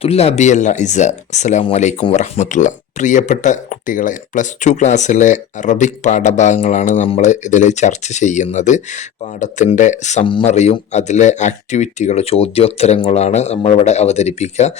തുല്ലാബിയല്ല ഇസ അസ്സലാമു അലൈക്കും വറഹമത്തുള്ള. പ്രിയപ്പെട്ട കുട്ടികളെ, +2 ക്ലാസ്സിലെ അറബിക് പാഠഭാഗങ്ങളാണ് നമ്മൾ ഇതിൽ ചർച്ച ചെയ്യുന്നത്. പാഠത്തിൻ്റെ സമ്മറിയും അതിലെ ആക്ടിവിറ്റികൾ ചോദ്യോത്തരങ്ങളാണ് നമ്മളിവിടെ അവതരിപ്പിക്കുക.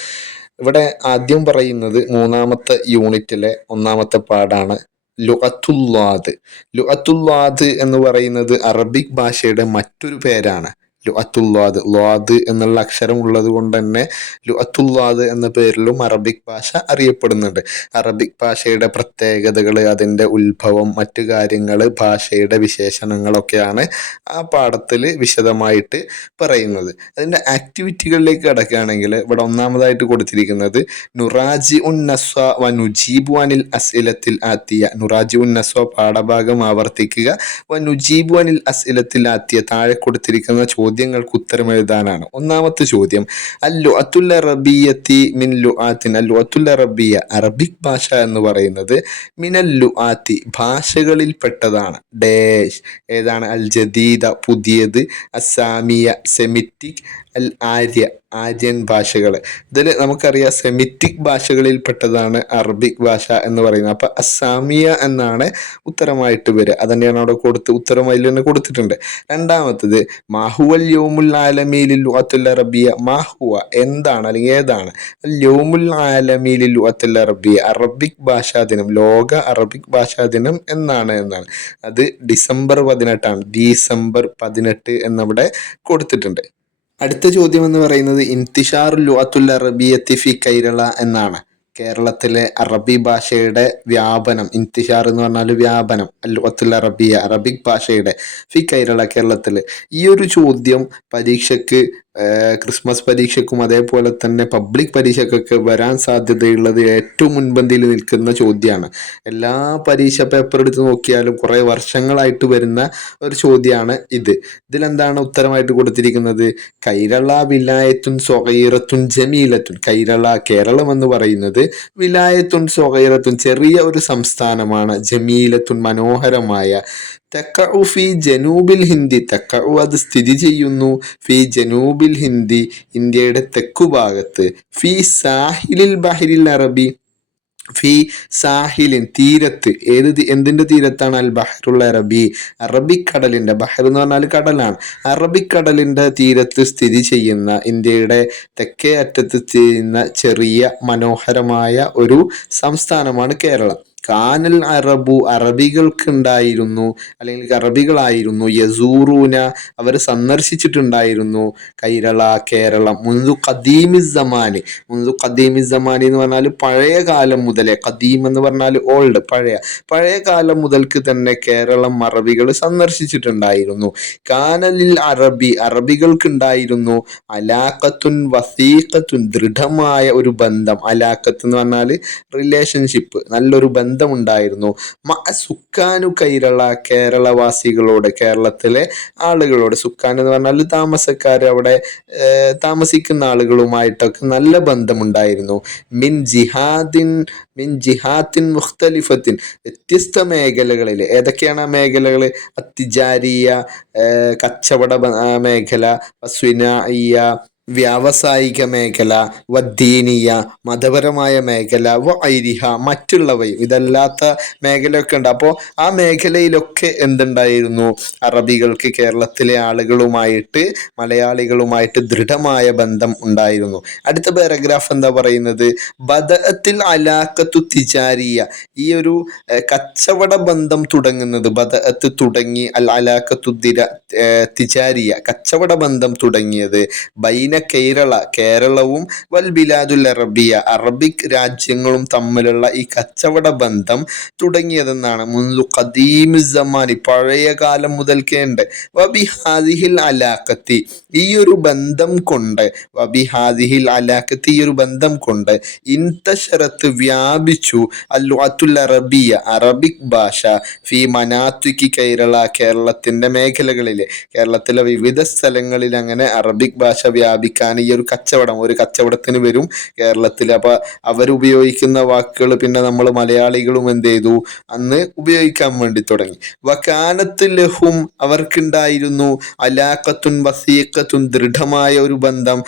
ഇവിടെ ആദ്യം പറയുന്നത് 3-ാമത്തെ യൂണിറ്റിലെ 1-ാമത്തെ പാഠാണ് ലുഅത്തുല്ലാദ്. ലുഅത്തുല്ലാദ് എന്ന് പറയുന്നത് അറബിക് ഭാഷയുടെ മറ്റൊരു പേരാണ്. ലുഅത്തുല്ലാദ്, ലാദ് എന്നുള്ള അക്ഷരം ഉള്ളത് കൊണ്ട് തന്നെ ലുഅത്തുല്ലാദ് എന്ന പേരിലും അറബിക് ഭാഷ അറിയപ്പെടുന്നുണ്ട്. അറബിക് ഭാഷയുടെ പ്രത്യേകതകൾ, അതിൻ്റെ ഉത്ഭവം, മറ്റു കാര്യങ്ങൾ, ഭാഷയുടെ വിശേഷണങ്ങളൊക്കെയാണ് ആ പാഠത്തിൽ വിശദമായിട്ട് പറയുന്നത്. അതിൻ്റെ ആക്ടിവിറ്റികളിലേക്ക് കടക്കുകയാണെങ്കിൽ ഇവിടെ ഒന്നാമതായിട്ട് കൊടുത്തിരിക്കുന്നത് നുറാജി ഉൻ നസ്വ വ നുജീബു അനിൽ അസ്ഇലത്തിൽ ആത്തിയ. നുറാജി ഉൻ നസ്വ പാഠഭാഗം ആവർത്തിക്കുക, വ നുജീബു അനിൽ അസ്ഇലത്തിൽ ആത്തിയ താഴെ കൊടുത്തിരിക്കുന്ന ചോദ്യങ്ങൾക്ക് ഉത്തരം എഴുതാനാണ്. ഒന്നാമത്തെ ചോദ്യം, അല്ലുഅത്തുൽ അറബിയ്യത്തി മിൻ ലുആത്തിൻ. അല്ലുഅത്തുൽ അറബിയ, അറബിക് ഭാഷ എന്ന് പറയുന്നത് മിനൽ ലുആത്തി, ഭാഷകളിൽ പെട്ടതാണ്. ഡാഷ് ഏതാണ്? അൽ ജദീദ, പുതിയത്, അസാമിയ, സെമിറ്റിക്, അൽ ആര്യ, ആര്യൻ ഭാഷകൾ. ഇതിൽ നമുക്കറിയാം സെമിറ്റിക് ഭാഷകളിൽ പെട്ടതാണ് അറബിക് ഭാഷ എന്ന് പറയുന്നത്. അപ്പം അസാമിയ എന്നാണ് ഉത്തരമായിട്ട് വരിക. അതന്നെയാണ് അവിടെ ഉത്തരം അതിൽ തന്നെ കൊടുത്തിട്ടുണ്ട്. രണ്ടാമത്തത് മാഹുവൽ യൗമുൽ ആലമീലിൽ ലുഅത്തുൽ അറബിയ. മാഹുവ എന്താണ് അല്ലെങ്കിൽ ഏതാണ്? യൗമുൽ ആലമീലിൽ ലുഅത്തുൽ അറബിയ, അറബിക് ഭാഷാ ദിനം, ലോക അറബിക് ഭാഷാ ദിനം എന്നാണ്. അത് ഡിസംബർ 18 ഡിസംബർ 18 എന്നവിടെ കൊടുത്തിട്ടുണ്ട്. അടുത്ത ചോദ്യം എന്ന് പറയുന്നത് ഇന്തിഷാർ ലുഅത്തുൽ അറബിയത്തി ഫി കൈരള എന്നാണ്. കേരളത്തിലെ അറബി ഭാഷയുടെ വ്യാപനം. ഇന്തിഷാർ എന്ന് പറഞ്ഞാൽ വ്യാപനം. ലുഅത്തുൽ അറബിയ, അറബിക് ഭാഷയുടെ, ഫി കൈരള, കേരളത്തിൽ. ഈ ഒരു ചോദ്യം പരീക്ഷയ്ക്ക്, ക്രിസ്മസ് പരീക്ഷയ്ക്കും അതേപോലെ തന്നെ പബ്ലിക് പരീക്ഷയ്ക്കൊക്കെ വരാൻ സാധ്യതയുള്ളത് ഏറ്റവും മുൻപന്തിയിൽ നിൽക്കുന്ന ചോദ്യമാണ്. എല്ലാ പരീക്ഷ പേപ്പർ എടുത്ത് നോക്കിയാലും കുറേ വർഷങ്ങളായിട്ട് വരുന്ന ഒരു ചോദ്യമാണ് ഇത്. ഇതിലെന്താണ് ഉത്തരമായിട്ട് കൊടുത്തിരിക്കുന്നത്? കൈരള വിലായത്തുൻ സ്വഗീറത്തുൻ ജമീലത്തുൻ. കൈരള, കേരളം എന്ന് പറയുന്നത്, വിലായത്തുൻ സ്വഗീറത്തുൻ, ചെറിയ ഒരു സംസ്ഥാനമാണ്, ജമീലത്തുൻ, മനോഹരമായ, തഖഉ ഫി ജനൂബിൽ ഹിന്ദി, തഖഉ അത് സ്ഥിതി ചെയ്യുന്നു, ഫി ജനൂബിൽ ഹിന്ദി, ഇന്ത്യയുടെ തെക്കുഭാഗത്ത്, ഫി സാഹിലിൽ ബഹരിൽ അറബി, ഫി സാഹിലിൻ, തീരത്ത്. എന്തിൻ്റെ തീരത്താണ്? അൽ ബഹറുൽ അറബി, അറബിക്കടലിൻ്റെ, ബഹർ എന്ന് പറഞ്ഞാൽ കടലാണ്, അറബിക്കടലിൻ്റെ തീരത്ത് സ്ഥിതി ചെയ്യുന്ന, ഇന്ത്യയുടെ തെക്കേ അറ്റത്ത് ചെയ്യുന്ന ചെറിയ മനോഹരമായ ഒരു സംസ്ഥാനമാണ് കേരളം. കാനൽ അറബു, അറബികൾക്കുണ്ടായിരുന്നു അല്ലെങ്കിൽ അറബികളായിരുന്നു, യസൂറൂന, അവർ സന്ദർശിച്ചിട്ടുണ്ടായിരുന്നു, കൈരള, കേരളം, മുൻദു ഖദീമിസ്സമാനി. മുൻദു ഖദീമിസ്സമാനി എന്ന് പറഞ്ഞാൽ പഴയ കാലം മുതലേ, ഖദീം എന്ന് പറഞ്ഞാൽ ഓൾഡ്, പഴയ കാലം മുതൽക്ക് തന്നെ കേരളം അറബികൾ സന്ദർശിച്ചിട്ടുണ്ടായിരുന്നു. കാനലിൽ അറബി, അറബികൾക്കുണ്ടായിരുന്നു, അലാഖത്തുൻ വസീഖത്തുൻ, ദൃഢമായ ഒരു ബന്ധം. അലാഖത്ത് എന്ന് പറഞ്ഞാൽ റിലേഷൻഷിപ്പ്, നല്ലൊരു ബന്ധമുണ്ടായിരുന്നു. സുക്കാനു കൈരള, കേരളവാസികളോട്, കേരളത്തിലെ ആളുകളോട്. സുക്കാൻ എന്ന് പറഞ്ഞാൽ താമസക്കാർ, അവിടെ താമസിക്കുന്ന ആളുകളുമായിട്ടൊക്കെ നല്ല ബന്ധമുണ്ടായിരുന്നു. മിൻ ജിഹാത്തിൻ മുഖ്തലിഫത്തിൻ, വ്യത്യസ്ത മേഖലകളിൽ. ഏതൊക്കെയാണ് ആ മേഖലകൾ? അത്തിജാരിയ, കച്ചവട മേഖല, വസ്വിനായിയ, വ്യാവസായിക മേഖല, വദ്ദീനിയ, മതപരമായ മേഖല, വൈരിഹ, മറ്റുള്ളവയും. ഇതല്ലാത്ത മേഖലയൊക്കെ ഉണ്ട്. അപ്പോൾ ആ മേഖലയിലൊക്കെ എന്തുണ്ടായിരുന്നു? അറബികൾക്ക് കേരളത്തിലെ ആളുകളുമായിട്ട്, മലയാളികളുമായിട്ട് ദൃഢമായ ബന്ധം ഉണ്ടായിരുന്നു. അടുത്ത പാരഗ്രാഫ് എന്താ പറയുന്നത്? ബദഅത്തിൽ അലാഖത്തു തിജാരിയ, ഈ ഒരു കച്ചവട ബന്ധം തുടങ്ങുന്നത്, ബദഅത്ത് തുടങ്ങി, അൽ അലാഖത്തു തിജാരിയ, കച്ചവട ബന്ധം തുടങ്ങിയത്, ബൈന കൈരള, കേരളവും, വൽ ബിലാദുൽ അറബിയ, അറബിക് രാജ്യങ്ങളും തമ്മിലുള്ള ഈ കച്ചവട ബന്ധം തുടങ്ങിയതെന്നാണ്. മുൻദു ഖദീമിസ്സമാനി, പഴയ കാലം മുതൽക്കേണ്ട്. വബിഹാദിഹിൽ അലാഖത്തി, ഈ ഒരു ബന്ധം കൊണ്ട്, വബിഹാദിഹിൽ അലാഖത്തി, ഈ ഒരു ബന്ധം കൊണ്ട്, ഇൻതശറത്ത്, വ്യാപിച്ചു, അൽ അറബിയ, അറബിക് ഭാഷ, ഫി മനാത്തിക്കി കൈരള, കേരളത്തിന്റെ മേഖലകളിൽ, കേരളത്തിലെ വിവിധ സ്ഥലങ്ങളിൽ അങ്ങനെ അറബിക് ഭാഷ വ്യാപിച്ചു വ്യാപിക്കാൻ ഈ ഒരു കച്ചവടത്തിന് വരും കേരളത്തിൽ. അപ്പോൾ അവരുപയോഗിക്കുന്ന വാക്കുകൾ പിന്നെ നമ്മൾ മലയാളികളും എന്ത് ചെയ്തു, അന്ന് ഉപയോഗിക്കാൻ വേണ്ടി തുടങ്ങി. വകാനത്ത് ലഹും, അവർക്കുണ്ടായിരുന്നു, അലാഖത്തുൻ വസീഖത്തുൻ, ദൃഢമായ ഒരു ബന്ധം,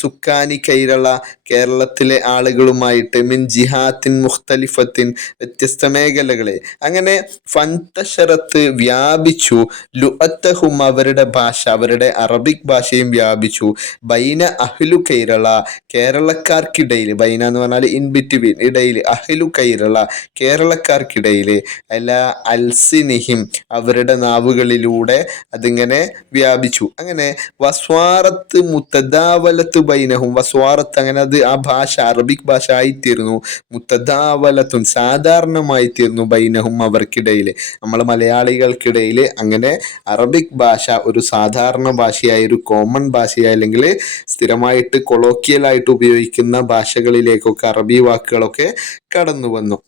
സുക്കാനി കൈരള, കേരളത്തിലെ ആളുകളുമായിട്ട്, മിൻ ജിഹാത്തിൻ മുഖ്തലിഫത്തിൻ, വ്യത്യസ്ത മേഖലകളെ. അങ്ങനെ ഫന്തശറത്ത്, വ്യാപിച്ചു, ലുഅത്തഹും, അവരുടെ ഭാഷ, അവരുടെ അറബിക് ഭാഷയും വ്യാപിച്ചു, ബൈന അഹ്ലു കൈരള, കേരളക്കാർക്കിടയിൽ, ബൈന എന്ന് പറഞ്ഞാൽ ഇൻ ബിറ്റ്വീൻ, ഇടയിൽ, അഹ്ലു കൈരള, കേരളക്കാർക്കിടയിൽ, അല അൽസിനിഹിം, അവരുടെ നാവുകളിലൂടെ അതിങ്ങനെ വ്യാപിച്ചു. അങ്ങനെ വസ്വാറത്ത് മുത്തദാവലത്ത് ബൈനഹും, വസ്വാറത്ത്, അങ്ങനെ അത് ആ ഭാഷ അറബിക് ഭാഷ ആയിത്തീർന്നു, മുത്തദാവലത്തുൻ, സാധാരണമായി തീർന്നു, ബൈനഹും, അവർക്കിടയിൽ, നമ്മൾ മലയാളികൾക്കിടയിൽ അങ്ങനെ അറബിക് ഭാഷ ഒരു സാധാരണ ഭാഷയായി, ഒരു കോമൺ ഭാഷയായി, അല്ലെങ്കിൽ സ്ഥിരമായിട്ട് കൊളോക്കിയലായിട്ട് ഉപയോഗിക്കുന്ന ഭാഷകളിലേക്കൊക്കെ അറബി വാക്കുകളൊക്കെ കടന്നു വന്നു.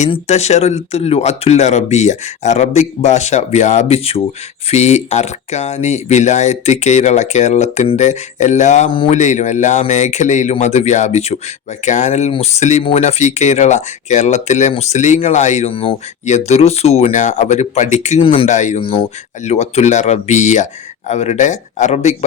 ഇൻതശറത്തുൽ അറബിയ, അറബിക് ഭാഷ വ്യാപിച്ചു, ഫി അർക്കാനി വിലായത്ത് കേരള, കേരളത്തിൻ്റെ എല്ലാ മൂലയിലും എല്ലാ മേഖലയിലും അത് വ്യാപിച്ചു. വകാനൽ മുസ്ലിമൂന ഫി കേരള, കേരളത്തിലെ മുസ്ലിങ്ങളായിരുന്നു, യദ്റുസൂന, അവർ പഠിക്കുന്നുണ്ടായിരുന്നു, ലുഅത്തുൽ അറബിയ, അവരുടെ അറബിക്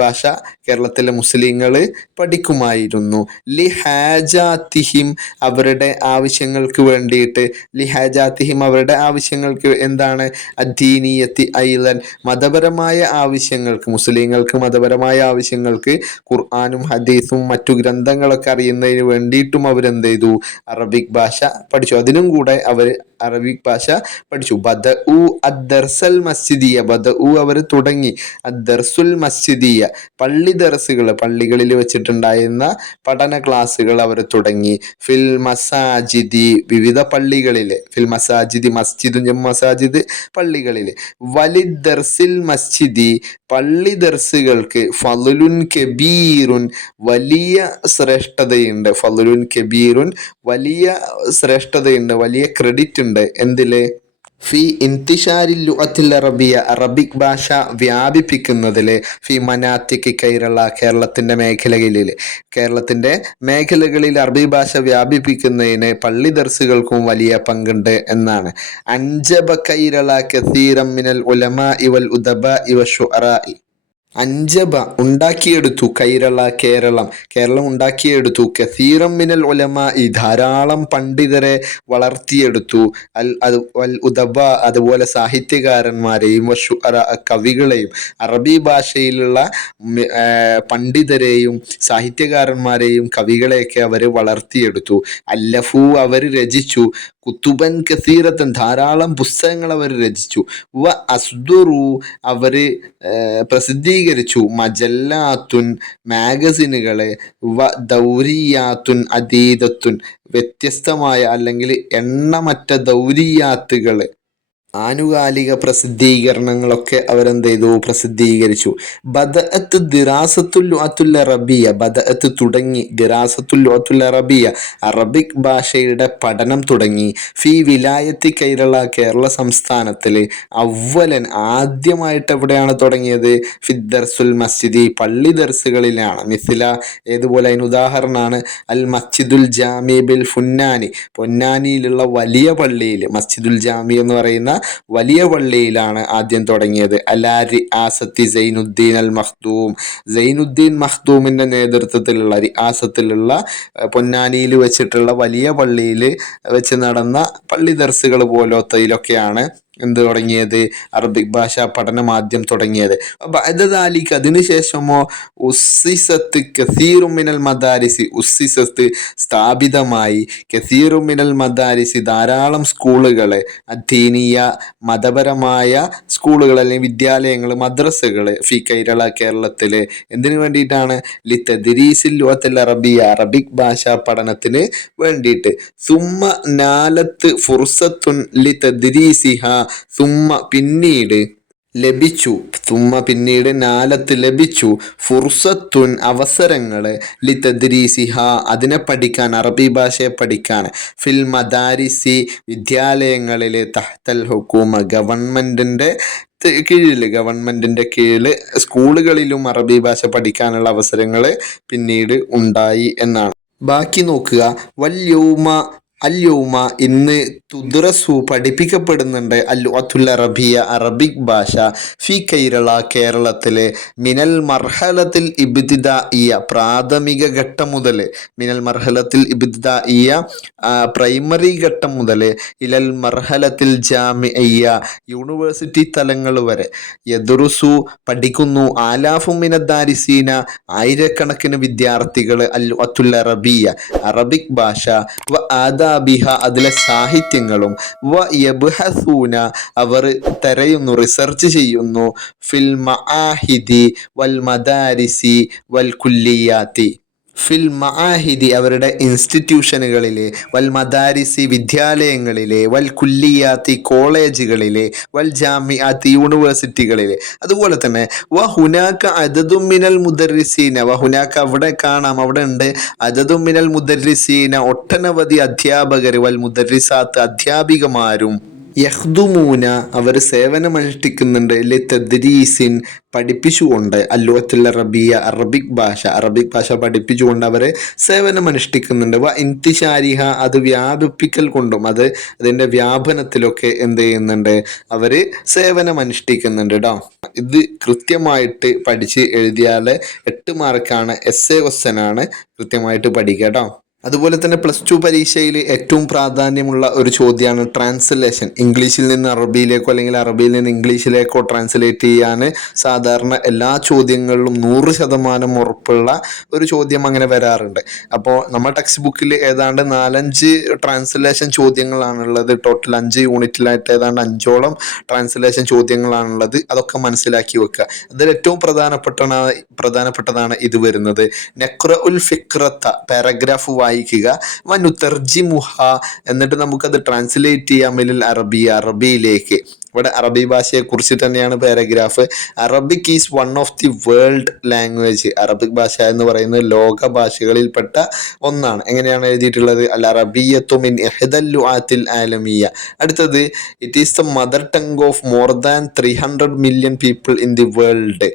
ഭാഷ കേരളത്തിലെ മുസ്ലിങ്ങൾ പഠിക്കുമായിരുന്നു. ലിഹാജാത്തിഹിം, അവരുടെ ആവശ്യങ്ങൾക്ക് വേണ്ടിയിട്ട്, ലിഹാജാത്തിഹിം, അവരുടെ ആവശ്യങ്ങൾക്ക്, എന്താണ്, അദ്ദീനിയത്തി ഐലൻ, മതപരമായ ആവശ്യങ്ങൾക്ക്, മുസ്ലിങ്ങൾക്ക് മതപരമായ ആവശ്യങ്ങൾക്ക്, ഖുർആനും ഹദീസും മറ്റു ഗ്രന്ഥങ്ങളൊക്കെ അറിയുന്നതിന് വേണ്ടിയിട്ടും അവരെന്ത് ചെയ്തു, അറബിക് ഭാഷ പഠിച്ചു. അതിനും കൂടെ അവർ അറബിക് ഭാഷ പഠിച്ചു. ബദഉ അദ്ദർസൽ മസ്ജിദിയ, ബദഉ, അവർ തുടങ്ങി, അദ്ദർസുൽ മസ്ജിദിയ, പള്ളി ദർസുകൾ, പള്ളികളിൽ വെച്ചിട്ടുണ്ടായിരുന്ന പഠന ക്ലാസ്സുകൾ അവർ തുടങ്ങി. ഫിൽ മസാജിദി, വിവിധ പള്ളികളിൽ, ഫിൽ മസാജിദി, മസ്ജിദും മസാജിദ്, പള്ളികളിൽ. വലിദ് ദർസിൽ മസ്ജിദി, പള്ളി ദർസുകൾക്ക്, ഫളുൻ കബീറുൻ, വലിയ ശ്രേഷ്ഠതയുണ്ട്, ഫളുൻ കബീറുൻ, വലിയ ശ്രേഷ്ഠതയുണ്ട്, വലിയ ക്രെഡിറ്റ് ഉണ്ട്, എന്തില്, ഫി ഇന്തിഷാരിൽ ലുഅത്തിൽ അറബിയ, അറബിക് ഭാഷ വ്യാപിപ്പിക്കുന്നതിൽ, ഫി മനാത്തിക്ക് കൈരള, കേരളത്തിൻ്റെ മേഖലകളിൽ അറബി ഭാഷ വ്യാപിപ്പിക്കുന്നതിന് പള്ളി ദർസുകൾക്കും വലിയ പങ്കുണ്ട് എന്നാണ്. അൻജബ കൈരള കസീറം മിനൽ ഉലമാഇ വൽ ഉദബാഇ വശുഅറാഇ, അൻജബ, ഉണ്ടാക്കിയെടുത്തു, കേരളം ഉണ്ടാക്കിയെടുത്തു, കസീറം മിനൽ ഉലമാഇ, ധാരാളം പണ്ഡിതരെ വളർത്തിയെടുത്തു, അൽ ഉദബ, അതുപോലെ സാഹിത്യകാരന്മാരെയും, വശുഅറ, കവികളെയും, അറബി ഭാഷയിലുള്ള പണ്ഡിതരെയും സാഹിത്യകാരന്മാരെയും കവികളെയൊക്കെ അവർ വളർത്തിയെടുത്തു. അല്ലഫു, അവർ രചിച്ചു, കുത്തുബൻ കസീറത്തൻ, ധാരാളം പുസ്തകങ്ങൾ അവർ രചിച്ചു. വ അസ്ദുറു, അവർ പ്രസിദ്ധീകരിച്ചു, മജല്ലാത്തുൻ, മാഗസിനുകളെ, വ ദൗരിയാത്തുൻ അദീദത്തുൻ, വ്യത്യസ്തമായ അല്ലെങ്കിൽ എണ്ണമറ്റ ദൗരിയാത്തുകൾ, ആനുകാലിക പ്രസിദ്ധീകരണങ്ങളൊക്കെ അവരെന്ത് ചെയ്തു, പ്രസിദ്ധീകരിച്ചു. ബദഅത്ത് ദിറാസത്തുൽ ലുഅത്തുൽ അറബിയ, ബദഅത്ത് തുടങ്ങി, ദിറാസത്തുൽ ലുഅത്തുൽ അറബിയ, അറബിക് ഭാഷയുടെ പഠനം തുടങ്ങി, ഫി വിലായത്തി കൈരള, കേരള സംസ്ഥാനത്തിൽ, അവ്വലൻ, ആദ്യമായിട്ട് എവിടെയാണ് തുടങ്ങിയത്, ഫിദ്ദർസുൽ മസ്ജിദി, പള്ളി ദർസുകളിലാണ്, മിസില, ഏതുപോലെ, അതിന് ഉദാഹരണമാണ് അൽ മസ്ജിദുൽ ജാമി ബിൽ ഫുന്നാനി, പൊന്നാനിയിലുള്ള വലിയ പള്ളിയിൽ, മസ്ജിദുൽ ജാമി എന്ന് പറയുന്ന വലിയ പള്ളിയിലാണ് ആദ്യം തുടങ്ങിയത്. അലാ റിആസത്തി സൈനുദ്ദീൻ അൽ മഖ്ദൂം, സൈനുദ്ദീൻ മഖ്ദൂമിൻ്റെ നേതൃത്വത്തിലുള്ള, റിആസത്തിലുള്ള, പൊന്നാനിയിൽ വെച്ചിട്ടുള്ള വലിയ പള്ളിയിൽ വെച്ച് നടന്ന പള്ളി ദർസുകൾ പോലത്തെയിലൊക്കെയാണ് എന്ത് തുടങ്ങിയത്, അറബിക് ഭാഷ പഠനം ആദ്യം തുടങ്ങിയത്. ബഅദദാലിക, അതിനുശേഷമോ, ഉസ്സിസത്ത് കസീറു മിനൽ മദാരിസി, ഉസ്സിസത്ത്, സ്ഥാപിതമായി, കസീറു മിനൽ മദാരിസി, ധാരാളം സ്കൂളുകൾ, അദ്ദീനിയ, മതപരമായ സ്കൂളുകൾ അല്ലെങ്കിൽ വിദ്യാലയങ്ങൾ, മദ്രസകൾ, ഫി കൈരള, കേരളത്തിൽ, എന്തിനു വേണ്ടിയിട്ടാണ്, ലിതദ്രീസിൽ ലുഅത്തുൽ അറബിയ, അറബിക് ഭാഷാ പഠനത്തിന് വേണ്ടിയിട്ട്. സുമ്മ നാലത്ത് ഫുർസത്തുൻ ലിതദ്രീസിഹ, സുമ്മ, പിന്നീട്, ലഭിച്ചു, പിന്നീട്, നാലത്ത് ലഭിച്ചു, ഫുർസത്തുൻ, അവസരങ്ങൾ, ലിതദ്രീസിഹ, അതിനെ പഠിക്കാൻ, അറബി ഭാഷയെ പഠിക്കാൻ, ഫിൽ മദാരിസി, വിദ്യാലയങ്ങളിൽ, തഹ്തൽ ഹുക്കൂമ, ഗവൺമെൻറ്റിൻ്റെ കീഴിൽ ഗവൺമെന്റിന്റെ കീഴിൽ സ്കൂളുകളിലും അറബി ഭാഷ പഠിക്കാനുള്ള അവസരങ്ങൾ പിന്നീട് ഉണ്ടായി എന്നാണ്. ബാക്കി നോക്കുക. വല്യൗമ അല്യൗമ ഇന്ന് തുദ്റസു പഠിപ്പിക്കപ്പെടുന്നുണ്ട് അൽ അറബിയ അറബിക് ഭാഷ ഫി കേരളത്തിലെ മിനൽ മർഹലത്തിൽ ഇബ്തിദാഇയ പ്രാഥമിക ഘട്ടം മുതൽ മിനൽ മർഹലത്തിൽ ഇബ്തിദാഇയ പ്രൈമറി ഘട്ടം മുതൽ ഇലൽ മർഹലത്തിൽ ജാമിഇയ യൂണിവേഴ്സിറ്റി തലങ്ങൾ വരെ യദ്റുസു പഠിക്കുന്നു ആലാഫു മിനദ്ദാരിസീന ആയിരക്കണക്കിന് വിദ്യാർത്ഥികൾ അൽ അറബിയ അറബിക് ഭാഷ വ ആദാബിഹ അതിലെ സാഹിത്യങ്ങളും വ യബ്ഹസൂന അവർ തിരയുന്നു, റിസർച്ച് ചെയ്യുന്നു ഫിൽ മആഹിദി വൽ മദാരിസി വൽ കുല്ലിയാത്തി ഫിൽ മആഹിദി അവരുടെ ഇൻസ്റ്റിറ്റ്യൂഷനുകളിലെ വൽ മദാരിസി വിദ്യാലയങ്ങളിലെ വൽ കുല്ലിയാത്തി കോളേജുകളിലെ വൽ ജാമിഅത്തി യൂണിവേഴ്സിറ്റികളിലെ. അതുപോലെ തന്നെ വ ഹുനാക്ക അദദും മിനൽ മുദർരിസീന വ ഹുനാക്ക അവിടെ കാണാം, അവിടെ ഉണ്ട് അദദും മിനൽ മുദർരിസീന ഒട്ടനവധി അധ്യാപകർ വൽ മുദർരിസാത്ത് അധ്യാപികമാരും യഹ്ദുമൂന അവർ സേവനമനുഷ്ഠിക്കുന്നുണ്ട് തദ്രീസിൻ പഠിപ്പിച്ചുകൊണ്ട് അറബിയ അറബിക് ഭാഷ പഠിപ്പിച്ചുകൊണ്ട് അവർ സേവനമനുഷ്ഠിക്കുന്നുണ്ട്. വ ഇന്തിശാരിഹ അത് വ്യാപിപ്പിക്കൽ കൊണ്ടും അതിൻ്റെ വ്യാപനത്തിലൊക്കെ എന്ത് ചെയ്യുന്നുണ്ട്, അവർ സേവനമനുഷ്ഠിക്കുന്നുണ്ട് കേട്ടോ. ഇത് കൃത്യമായിട്ട് പഠിച്ച് എഴുതിയാൽ 8 മാർക്കാണ്. എസ്സേ ക്വസ്റ്റ്യനാണ്, കൃത്യമായിട്ട് പഠിക്കുക കേട്ടോ. അതുപോലെ തന്നെ +2 പരീക്ഷയിൽ ഏറ്റവും പ്രാധാന്യമുള്ള ഒരു ചോദ്യമാണ് ട്രാൻസ്ലേഷൻ. ഇംഗ്ലീഷിൽ നിന്ന് അറബിയിലേക്കോ അല്ലെങ്കിൽ അറബിയിൽ നിന്ന് ഇംഗ്ലീഷിലേക്കോ ട്രാൻസ്ലേറ്റ് ചെയ്യാൻ സാധാരണ എല്ലാ ചോദ്യങ്ങളിലും 100% ഉറപ്പുള്ള ഒരു ചോദ്യം അങ്ങനെ വരാറുണ്ട്. അപ്പോൾ നമ്മൾ ടെക്സ്റ്റ് ബുക്കിൽ ഏതാണ്ട് 4-5 ട്രാൻസ്ലേഷൻ ചോദ്യങ്ങളാണുള്ളത്. ടോട്ടൽ 5 യൂണിറ്റിലായിട്ട് ഏതാണ്ട് 5ഓളം ട്രാൻസ്ലേഷൻ ചോദ്യങ്ങളാണുള്ളത്. അതൊക്കെ മനസ്സിലാക്കി വെക്കുക. അതിൽ ഏറ്റവും പ്രധാനപ്പെട്ടതാണ് ഇത് വരുന്നത്. നഖ്റഉൽ ഫിക്രത്ത പാരഗ്രാഫ് വായിക്കുക, വനുതർജിമുഹ എന്നിട്ട് നമുക്കത് ട്രാൻസ്ലേറ്റ് ചെയ്യാം മിനൽ അറബിയിലേക്ക്. ഇവിടെ അറബി ഭാഷയെ കുറിച്ച് തന്നെയാണ് paragraph. Arabic is one of the world language. Arabic ഭാഷ എന്ന് പറയുന്നത് ലോക ഭാഷകളിൽപ്പെട്ട ഒന്നാണ്. എങ്ങനെയാണ് എഴുതിയിട്ടുള്ളത്? അൽ അറബിയ്യത്തു മിൻ ഇഹ്ദൽ ലുആത്തിൽ ആലമിയ. അടുത്തത് it is the mother tongue of more than 300 million people in the world.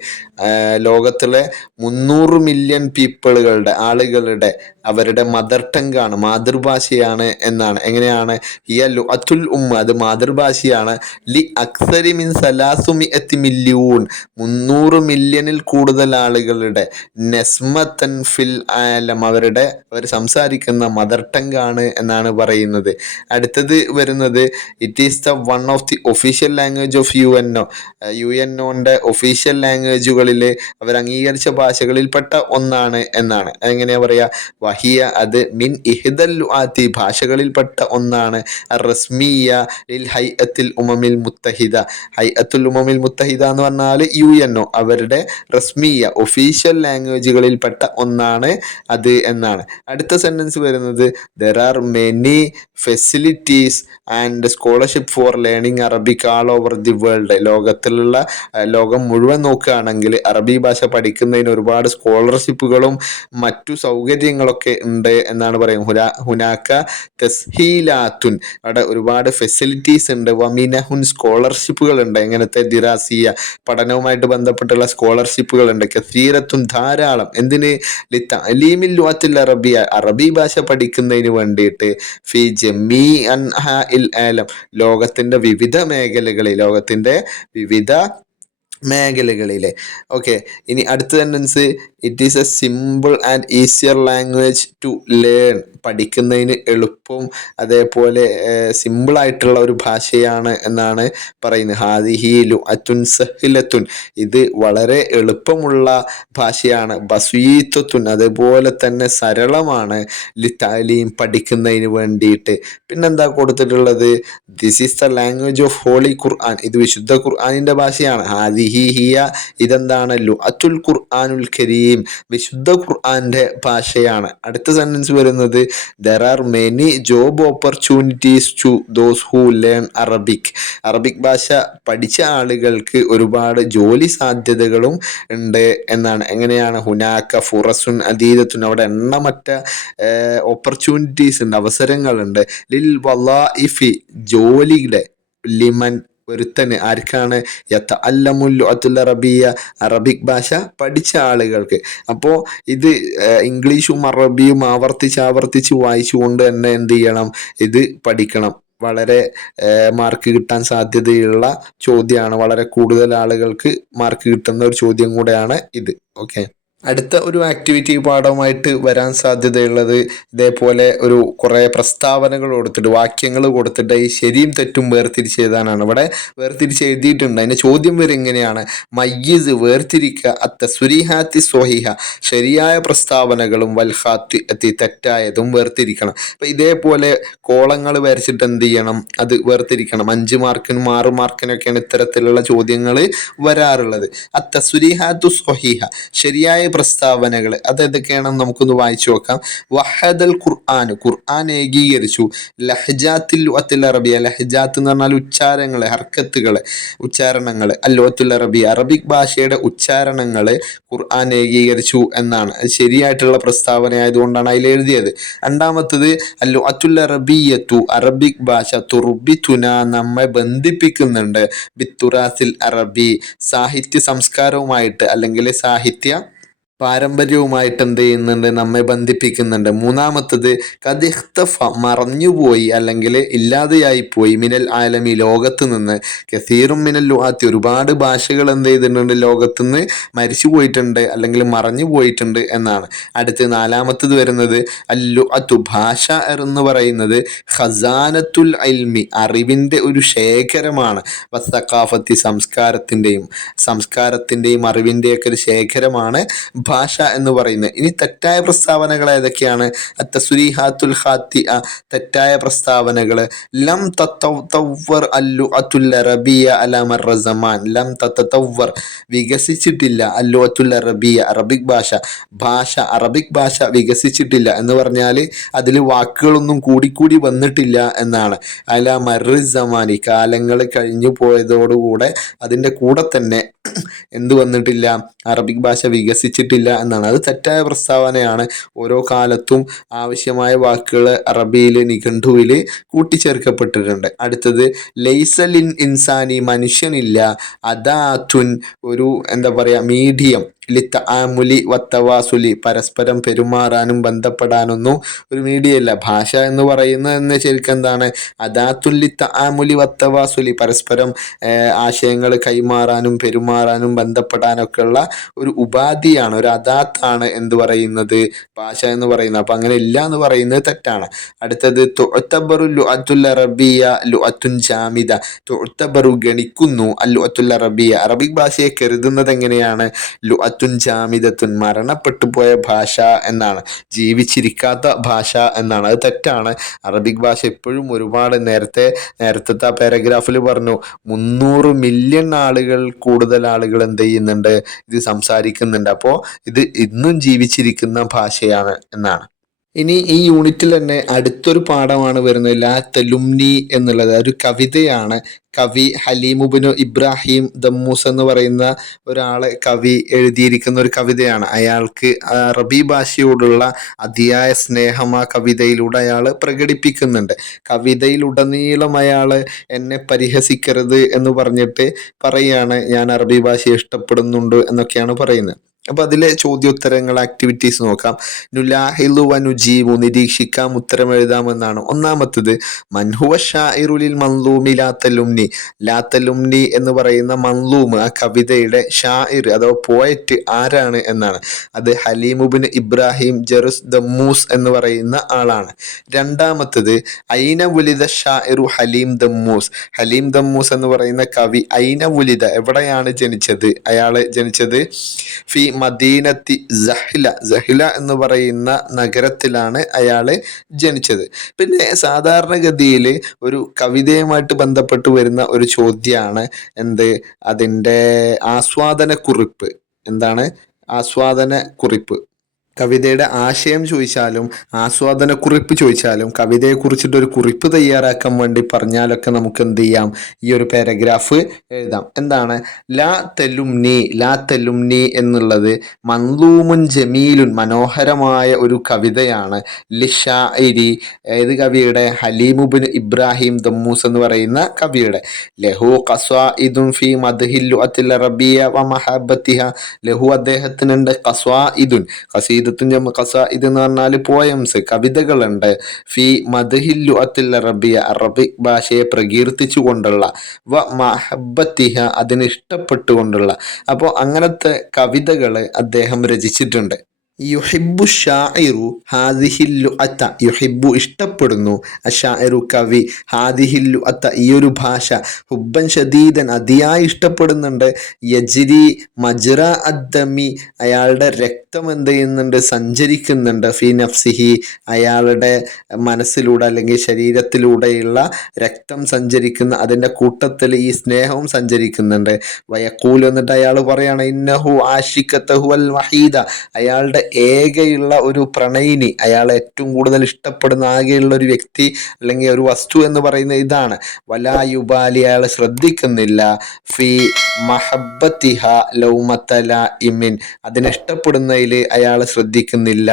ലോകത്തിലെ 300 മില്യൺ ആളുകളുടെ അവരുടെ മദർ ടങ് ആണ്, മാതൃഭാഷയാണ് എന്നാണ്. എങ്ങനെയാണ്? ഹിയ ലുഅത്തുൽ ഉമ്മ അത് മാതൃഭാഷയാണ്. ലി അക്സരി മിൻ 300 മില്യൺ 300 മില്യണിൽ കൂടുതൽ ആളുകളുടെ നെസ്മത്തൻ ഫിൽ ആലം അവർ സംസാരിക്കുന്ന മദർ ടങ് ആണ് എന്നാണ് പറയുന്നത്. അടുത്തത് വരുന്നത് it is the one of the official language of യുഎൻഒന്റെ ഒഫീഷ്യൽ ലാംഗ്വേജുകളിൽ അവർ അംഗീകരിച്ച ഭാഷകളിൽപ്പെട്ട ഒന്നാണ് എന്നാണ്. എങ്ങനെയാ പറയാ? വഹിയ അത് മിൻ ഇഹ്ദൽ ലുആത്തി ഭാഷകളിൽപ്പെട്ട ഒന്നാണ്. റസ്മിയ ലിൽ ഹൈഅത്തുൽ ഉമമിൽ മുത്തഹിദ. ഹൈഅത്തുൽ ഉമമിൽ മുത്തഹിദ എന്ന് പറഞ്ഞാൽ യുഎൻഒ അവരുടെ റസ്മിയ ഒഫീഷ്യൽ ലാംഗ്വേജുകളിൽപ്പെട്ട ഒന്നാണ് അത് എന്നാണ്. അടുത്ത സെന്റൻസ് വരുന്നത് there are many facilities and scholarship for learning Arabic all over the world. ലോകം മുഴുവൻ നോക്കുകയാണെങ്കിൽ അറബി ഭാഷ പഠിക്കുന്നതിന് ഒരുപാട് സ്കോളർഷിപ്പുകളും മറ്റു സൗകര്യങ്ങളൊക്കെ ഉണ്ട് എന്നാണ് പറയുന്നത്. ഹുനാക്ക തസ്ഹീലാത്തുൻ അവിടെ ഒരുപാട് ഫെസിലിറ്റീസ് ഉണ്ട്. വമിനഹുൻ സ്കോളർഷിപ്പുകൾ ഉണ്ട്. എങ്ങനത്തെ ദിറാസിയ പഠനവുമായിട്ട് ബന്ധപ്പെട്ടുള്ള സ്കോളർഷിപ്പുകൾ ഉണ്ട്. കസീറത്തുൻ ധാരാളം. എന്തിന്? ലിതഅലീമിൽ ലുഅത്തിൽ അറബിയ അറബി ഭാഷ പഠിക്കുന്നതിന് വേണ്ടിയിട്ട് ഫി ജമീ അൻഹാഇൽ ആലം ലോകത്തിന്റെ വിവിധ മേഖലകളിലെ. ഓക്കെ, ഇനി അടുത്ത sentence it is a simple and easier language to learn പഠിക്കുന്നതിന് എളുപ്പവും അതേപോലെ സിമ്പിളായിട്ടുള്ള ഒരു ഭാഷയാണ് എന്നാണ് പറയുന്നത്. ഹാദിഹി ലുഅത്തുൻ സഹിലത്തുൻ ഇത് വളരെ എളുപ്പമുള്ള ഭാഷയാണ്. ബസീത്തുൻ അതേപോലെ തന്നെ സരളമാണ്. ലിതഅലീം പഠിക്കുന്നതിന് വേണ്ടിയിട്ട്. പിന്നെന്താ കൊടുത്തിട്ടുള്ളത്? This is the language of holy Quran ഇത് വിശുദ്ധ ഖുർആനിന്റെ ഭാഷയാണ്. ഹാദിഹി ഹിയ ഇതെന്താണ്? ലുഅത്തുൽ ഖുർആനുൽ കരീം വിശുദ്ധ ഖുർആന്റെ ഭാഷയാണ്. അടുത്ത സെന്റൻസ് വരുന്നത് there are many job opportunities to those who learn Arabic ഭാഷ പഠിച്ച ആളുകൾക്ക് ഒരുപാട് ജോലി സാധ്യതകളും ഉണ്ട് എന്നാണ്. എങ്ങനെയാണ്? ഹുനാക്ക ഫുറസുൻ അദീദത്തുൻ അവിടെ എണ്ണമറ്റ ഓപ്പർച്യൂണിറ്റീസ് ഉണ്ട്, അവസരങ്ങളുണ്ട്. ലിൽ വലാഇഫി ജോലിയുടെ ലിമൻ ഒരുത്തന് ആർക്കാണ് യതഅല്ലമുൽ അറബിയ അറബിക് ഭാഷ പഠിച്ച ആളുകൾക്ക്. അപ്പോൾ ഇത് ഇംഗ്ലീഷും അറബിയും ആവർത്തിച്ച് വായിച്ചുകൊണ്ട് തന്നെ എന്ത് ചെയ്യണം, ഇത് പഠിക്കണം. വളരെ മാർക്ക് കിട്ടാൻ സാധ്യതയുള്ള ചോദ്യമാണ്. വളരെ കൂടുതൽ ആളുകൾക്ക് മാർക്ക് കിട്ടുന്ന ഒരു ചോദ്യം കൂടെയാണ് ഇത്. ഓക്കെ, അടുത്ത ഒരു ആക്ടിവിറ്റി പാഠവുമായിട്ട് വരാൻ സാധ്യതയുള്ളത് ഇതേപോലെ ഒരു കുറേ പ്രസ്താവനകൾ കൊടുത്തിട്ട്, വാക്യങ്ങൾ കൊടുത്തിട്ട് ഈ ശരിയും തെറ്റും വേർതിരിച്ച് എഴുതാനാണ്. ഇവിടെ വേർതിരിച്ച് എഴുതിയിട്ടുണ്ട്. അതിൻ്റെ ചോദ്യം വരെ ഇങ്ങനെയാണ്: മയ്യിസ് വേർതിരിക്കുക, അത്തസ്വരീഹാത്തി സ്വഹീഹ ശരിയായ പ്രസ്താവനകളും വൽഹാത്തി തെറ്റായതും വേർതിരിക്കണം. അപ്പം ഇതേപോലെ കോളങ്ങൾ വരച്ചിട്ട് എന്ത് ചെയ്യണം, അത് വേർതിരിക്കണം. 5 മാർക്കിനും 6 മാർക്കിനൊക്കെയാണ് ഇത്തരത്തിലുള്ള ചോദ്യങ്ങൾ വരാറുള്ളത്. അത്തസ്വരീഹാത്തു സ്വഹീഹ ശരിയായ പ്രസ്താവനകൾ അതെന്തൊക്കെയാണെന്ന് നമുക്കൊന്ന് വായിച്ചു നോക്കാം. വഹദൽ ഖുർആൻ ഏകീകരിച്ചു. ലഹ്ജാത്തിൽ അറബിയ ലഹ്ജാത്ത് എന്ന് പറഞ്ഞാൽ ഉച്ചാരങ്ങൾ, ഹർക്കത്തുകൾ, ഉച്ചാരണങ്ങൾ. അല്ലുഅത്തുൽ അറബിയ അറബിക് ഭാഷയുടെ ഉച്ചാരണങ്ങൾ ഖുർആൻ ഏകീകരിച്ചു എന്നാണ്. അത് ശരിയായിട്ടുള്ള പ്രസ്താവന ആയതുകൊണ്ടാണ് അതിൽ എഴുതിയത്. രണ്ടാമത്തത് അല്ലുഅത്തുൽ അറബിയത്തു അറബിക് ഭാഷ തുർബിതുന നമ്മെ ബന്ധിപ്പിക്കുന്നുണ്ട്, ബിത്തുറാസിൽ അറബി സാഹിത്യ സംസ്കാരവുമായിട്ട് അല്ലെങ്കിൽ സാഹിത്യ പാരമ്പര്യവുമായിട്ട് എന്ത് ചെയ്യുന്നുണ്ട്, നമ്മെ ബന്ധിപ്പിക്കുന്നുണ്ട്. മൂന്നാമത്തത് കദിഖ്തഫ മറഞ്ഞുപോയി അല്ലെങ്കിൽ ഇല്ലാതെയായിപ്പോയി, മിനൽ ആലമി ലോകത്ത് നിന്ന്, കസീറും മിനൽ ലുആത്തി ഒരുപാട് ഭാഷകൾ എന്ത് ചെയ്തിട്ടുണ്ട്, ലോകത്ത് നിന്ന് മരിച്ചു പോയിട്ടുണ്ട് അല്ലെങ്കിൽ മറഞ്ഞു പോയിട്ടുണ്ട് എന്നാണ്. അടുത്ത് നാലാമത്തത് വരുന്നത് അല്ലുഅത്തു ഭാഷ എന്ന് പറയുന്നത് ഖസാനത്തുൽ ഇൽമി അറിവിൻ്റെ ഒരു ശേഖരമാണ്, വസ്സഖാഫത്തി സംസ്കാരത്തിൻ്റെയും അറിവിൻ്റെയൊക്കെ ഒരു ശേഖരമാണ് ഭാഷ എന്ന് പറയുന്നത്. ഇനി തെറ്റായ പ്രസ്താവനകൾ ഏതൊക്കെയാണ്? അത്തസ്വരീഹാത്തുൽ ഖാത്തിഅ തെറ്റായ പ്രസ്താവനകൾ. ലം തതവ്വർ അല്ലുഅത്തുൽ അറബിയ അലാ മർറ സമാൻ ലം തതവ്വർ വികസിച്ചിട്ടില്ല, അല്ലുഅത്തുൽ അറബിയ അറബിക് ഭാഷ അറബിക് ഭാഷ വികസിച്ചിട്ടില്ല എന്ന് പറഞ്ഞാൽ അതിൽ വാക്കുകളൊന്നും കൂടിക്കൂടി വന്നിട്ടില്ല എന്നാണ്. അലാ മർറ സമാനി കാലങ്ങൾ കഴിഞ്ഞു പോയതോടുകൂടെ അതിൻ്റെ കൂടെ തന്നെ എന്ത് വന്നിട്ടില്ല, അറബിക് ഭാഷ വികസിച്ചിട്ടില്ല എന്നാണ്. അത് തെറ്റായ പ്രസ്താവനയാണ്. ഓരോ കാലത്തും ആവശ്യമായ വാക്കുകൾ അറബിയിൽ നിഘണ്ടുവിൽ കൂട്ടിച്ചേർക്കപ്പെട്ടിട്ടുണ്ട്. അടുത്തത് ലൈസലിൻ ഇൻസാനി മനുഷ്യനില്ല, അദാത്തുൻ ഒരു എന്താ പറയുക മീഡിയം, ലിത്തആമുലി വത്തവാസുലി പരസ്പരം പെരുമാറാനും ബന്ധപ്പെടാനൊന്നും ഒരു മീഡിയല്ല. ഭാഷ എന്ന് പറയുന്നത് ശരിക്കും എന്താണ്, അദാത്തുൽ ലിത്തആമുലി വത്തവാസുലി പരസ്പരം ആശയങ്ങൾ കൈമാറാനും പെരുമാറാനും ബന്ധപ്പെടാനൊക്കെ ഉള്ള ഒരു ഉപാധിയാണ്, ഒരു അദാത്താണ് എന്ത് പറയുന്നത്, ഭാഷ എന്ന് പറയുന്നത്. അപ്പം അങ്ങനെ ഇല്ല എന്ന് പറയുന്നത് തെറ്റാണ്. അടുത്തത് തുഅ്തബറു ലുഅത്തുൽ അറബിയ ലുഅത്തുൻ ജാമിദ തുഅ്തബറു ഗണിക്കുന്നു, അല്ലുഅത്തുൽ അറബിയ അറബിക് ഭാഷയെ കരുതുന്നത് എങ്ങനെയാണ്, ലുഅത്തുൻ ജാമിദത്തുൻ മരണപ്പെട്ടു പോയ ഭാഷ എന്നാണ്, ജീവിച്ചിരിക്കാത്ത ഭാഷ എന്നാണ്. അത് തെറ്റാണ്. അറബിക് ഭാഷ എപ്പോഴും ഒരുപാട് നേരത്തെ ആ പാരഗ്രാഫിൽ പറഞ്ഞു 300 മില്യൺ ആളുകൾ കൂടുതൽ ആളുകൾ എന്ത് ചെയ്യുന്നുണ്ട്, ഇത് സംസാരിക്കുന്നുണ്ട്. അപ്പോൾ ഇത് ഇന്നും ജീവിച്ചിരിക്കുന്ന ഭാഷയാണ് എന്നാണ്. ഇനി ഈ യൂണിറ്റിൽ തന്നെ അടുത്തൊരു പാഠമാണ് വരുന്നത്, ലാ തലുംനി എന്നുള്ളത്. ഒരു കവിതയാണ്. കവി ഹലീമുബ്നു ഇബ്രാഹിം ദമ്മൂസ് എന്ന് പറയുന്ന ഒരാളെ കവി എഴുതിയിരിക്കുന്ന ഒരു കവിതയാണ്. അയാൾക്ക് അറബി ഭാഷയോടുള്ള അതിയായ സ്നേഹം ആ കവിതയിലൂടെ അയാൾ പ്രകടിപ്പിക്കുന്നുണ്ട്. കവിതയിലുടനീളം അയാൾ എന്നെ പരിഹസിക്കരുത് എന്ന് പറഞ്ഞിട്ട് പറയാണ്, ഞാൻ അറബി ഭാഷയെ ഇഷ്ടപ്പെടുന്നുണ്ട് എന്നൊക്കെയാണ് പറയുന്നത്. അപ്പൊ അതിലെ ചോദ്യോത്തരങ്ങൾ ആക്ടിവിറ്റീസ് നോക്കാം. നുലാഹിലു വനുജീബു നിരീക്ഷിക്കാം, ഉത്തരം എഴുതാമെന്നാണ്. ഒന്നാമത്തത് മൻഹുവ ഷാഇറുലിൽ മൻലൂമി ലാത്തലുംനി എന്ന് പറയുന്ന മൻലൂം ആ കവിതയുടെ ഷാഇർ അഥവാ പോയറ്റ് ആരാണ് എന്നാണ്. അത് ഹലീമുബ്നു ഇബ്രാഹിം ജറുസ് ദമ്മൂസ് എന്ന് പറയുന്ന ആളാണ്. രണ്ടാമത്തത് ഐന വുലിദ ഷാഇറു ഹലീം ദമ്മൂസ് എന്ന് പറയുന്ന കവി ഐന വുലിദ എവിടെയാണ് ജനിച്ചത്, അയാൾ ജനിച്ചത് ഫി മദീനത്തി സഹില എന്ന് പറയുന്ന നഗരത്തിലാണ് അയാൾ ജനിച്ചത്. പിന്നെ സാധാരണഗതിയിൽ ഒരു കവിതയുമായിട്ട് ബന്ധപ്പെട്ട് വരുന്ന ഒരു ചോദ്യമാണ് എന്ത്, അതിൻ്റെ ആസ്വാദനക്കുറിപ്പ് എന്താണ്, ആസ്വാദനക്കുറിപ്പ്. കവിതയുടെ ആശയം ചോദിച്ചാലും ആസ്വാദനക്കുറിപ്പ് ചോദിച്ചാലും കവിതയെക്കുറിച്ചിട്ടൊരു കുറിപ്പ് തയ്യാറാക്കാൻ വേണ്ടി പറഞ്ഞാലൊക്കെ നമുക്ക് എന്ത് ചെയ്യാം, ഈ ഒരു പാരഗ്രാഫ് എഴുതാം. എന്താണ് ലാ തെലുംനി എന്നുള്ളത് മൻലൂമുൻ ജമീലുൻ മനോഹരമായ ഒരു കവിതയാണ്. ലിഷാഇരി ഏത് കവിയുടെ, ഹലീമുബിൻ ഇബ്രാഹിം ദമ്മൂസ് എന്ന് പറയുന്ന കവിയുടെ. ലഹു ഖസ്വാഇദുൻ ഫി മദ്ഹിൽ ലുഅത്തിൽ അറബിയ വ മഹബ്ബത്തിഹ. ലഹു അദ്ദേഹത്തിനുണ്ട് ഖസ്വാഇദുൻ, ഖസീദത്തുൻ എന്ന് പറഞ്ഞാൽ പോയംസ് കവിതകളുണ്ട്. ഫി മദ്ഹിൽ ലുഅത്തിൽ അറബിയ അറബിക് ഭാഷയെ പ്രകീർത്തിച്ചു കൊണ്ടുള്ള, വ മഹബ്ബത്തിഹ അതിന് ഇഷ്ടപ്പെട്ടുകൊണ്ടുള്ള. അപ്പോൾ അങ്ങനത്തെ കവിതകൾ അദ്ദേഹം രചിച്ചിട്ടുണ്ട്. യുഹിബ്ബു ഷാഇറു ഹാദിഹില്ലു അത്ത, യുഹിബ്ബു ഇഷ്ടപ്പെടുന്നു, അഷാഇറു കവി, ഹാദിഹില്ലു അത്ത ഈ ഒരു ഭാഷ, ഹുബ്ബൻ ഷദീദൻ അതിയായി ഇഷ്ടപ്പെടുന്നുണ്ട്. യജ്രി മജ്റ അദ്ദമി അയാളുടെ രക്തം എന്ത് ചെയ്യുന്നുണ്ട്, സഞ്ചരിക്കുന്നുണ്ട്. ഫി നഫ്സിഹി അയാളുടെ മനസ്സിലൂടെ അല്ലെങ്കിൽ ശരീരത്തിലൂടെയുള്ള രക്തം സഞ്ചരിക്കുന്ന അതിൻ്റെ കൂട്ടത്തിൽ ഈ സ്നേഹവും സഞ്ചരിക്കുന്നുണ്ട്. വയക്കൂൽ എന്നിട്ട് അയാൾ പറയാണ് ഇന്നഹു ആഷിഖത്തഹു അൽ വഹീദ അയാളുടെ ഏകയുള്ള ഒരു പ്രണയിനി, അയാളെ ഏറ്റവും കൂടുതൽ ഇഷ്ടപ്പെടുന്ന ആകെയുള്ള ഒരു വ്യക്തി അല്ലെങ്കിൽ ഒരു വസ്തു എന്ന് പറയുന്നത് ഇതാണ്. വലായുബാലി അയാൾ ശ്രദ്ധിക്കുന്നില്ല. ഫി മഹബത്തിഹ ലൗമത്തല ഇമിൻ അതിനെ ഇഷ്ടപ്പെടുന്നതിൽ അയാൾ ശ്രദ്ധിക്കുന്നില്ല.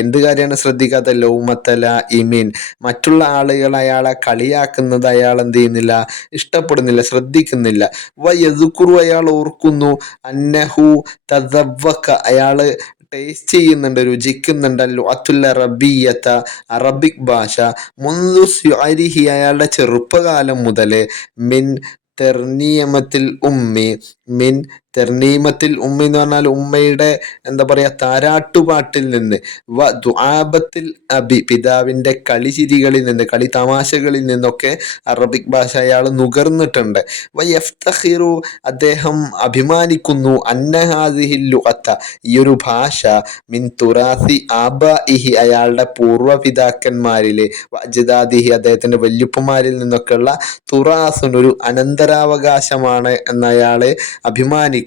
എന്ത് കാര്യമാണ് ശ്രദ്ധിക്കാത്ത, ലൗമത്തല ഇമിൻ മറ്റുള്ള ആളുകൾ അയാളെ കളിയാക്കുന്നത് അയാൾ എന്ത് ചെയ്യുന്നില്ല, ഇഷ്ടപ്പെടുന്നില്ല, ശ്രദ്ധിക്കുന്നില്ല. വയദുക്കുറു അയാൾ ഓർക്കുന്നു, അന്നഹു തദവ്വക അയാൾ ടേസ്റ്റ് ചെയ്യുന്നുണ്ട്, രുചിക്കുന്നുണ്ടല്ലോ, അത്തുല്ല റബിയത്ത അറബിക് ഭാഷ, മുൻലുസ്അരിഹി അയാളുടെ ചെറുപ്പകാലം മുതൽ, മിൻ തെർനിയമത്തിൽ ഉമ്മി, മിൻ തെർനീമത്തിൽ ഉമ്മി എന്ന് പറഞ്ഞാൽ ഉമ്മയുടെ എന്താ പറയുക താരാട്ടുപാട്ടിൽ നിന്ന്, വ ദുആബത്തിൽ അബി പിതാവിൻ്റെ കളിചിരികളിൽ നിന്ന്, കളി തമാശകളിൽ നിന്നൊക്കെ അറബിക് ഭാഷ അയാൾ നുകർന്നിട്ടുണ്ട്. വ യഫ്തഖിറു അദ്ദേഹം അഭിമാനിക്കുന്നു, അന്ന ഹാദിഹിൽ ലുഅത്ത ഈ ഒരു ഭാഷ, മിൻ തുറാസി ആബാഇഹി അയാളുടെ പൂർവ്വപിതാക്കന്മാരിൽ, വഅജ്ദാദിഹി അദ്ദേഹത്തിൻ്റെ വല്യുപ്പമാരിൽ നിന്നൊക്കെയുള്ള തുറാസുൻ ഒരു അനന്തരാവകാശമാണ് എന്നയാളെ അഭിമാനിക്കുന്നു.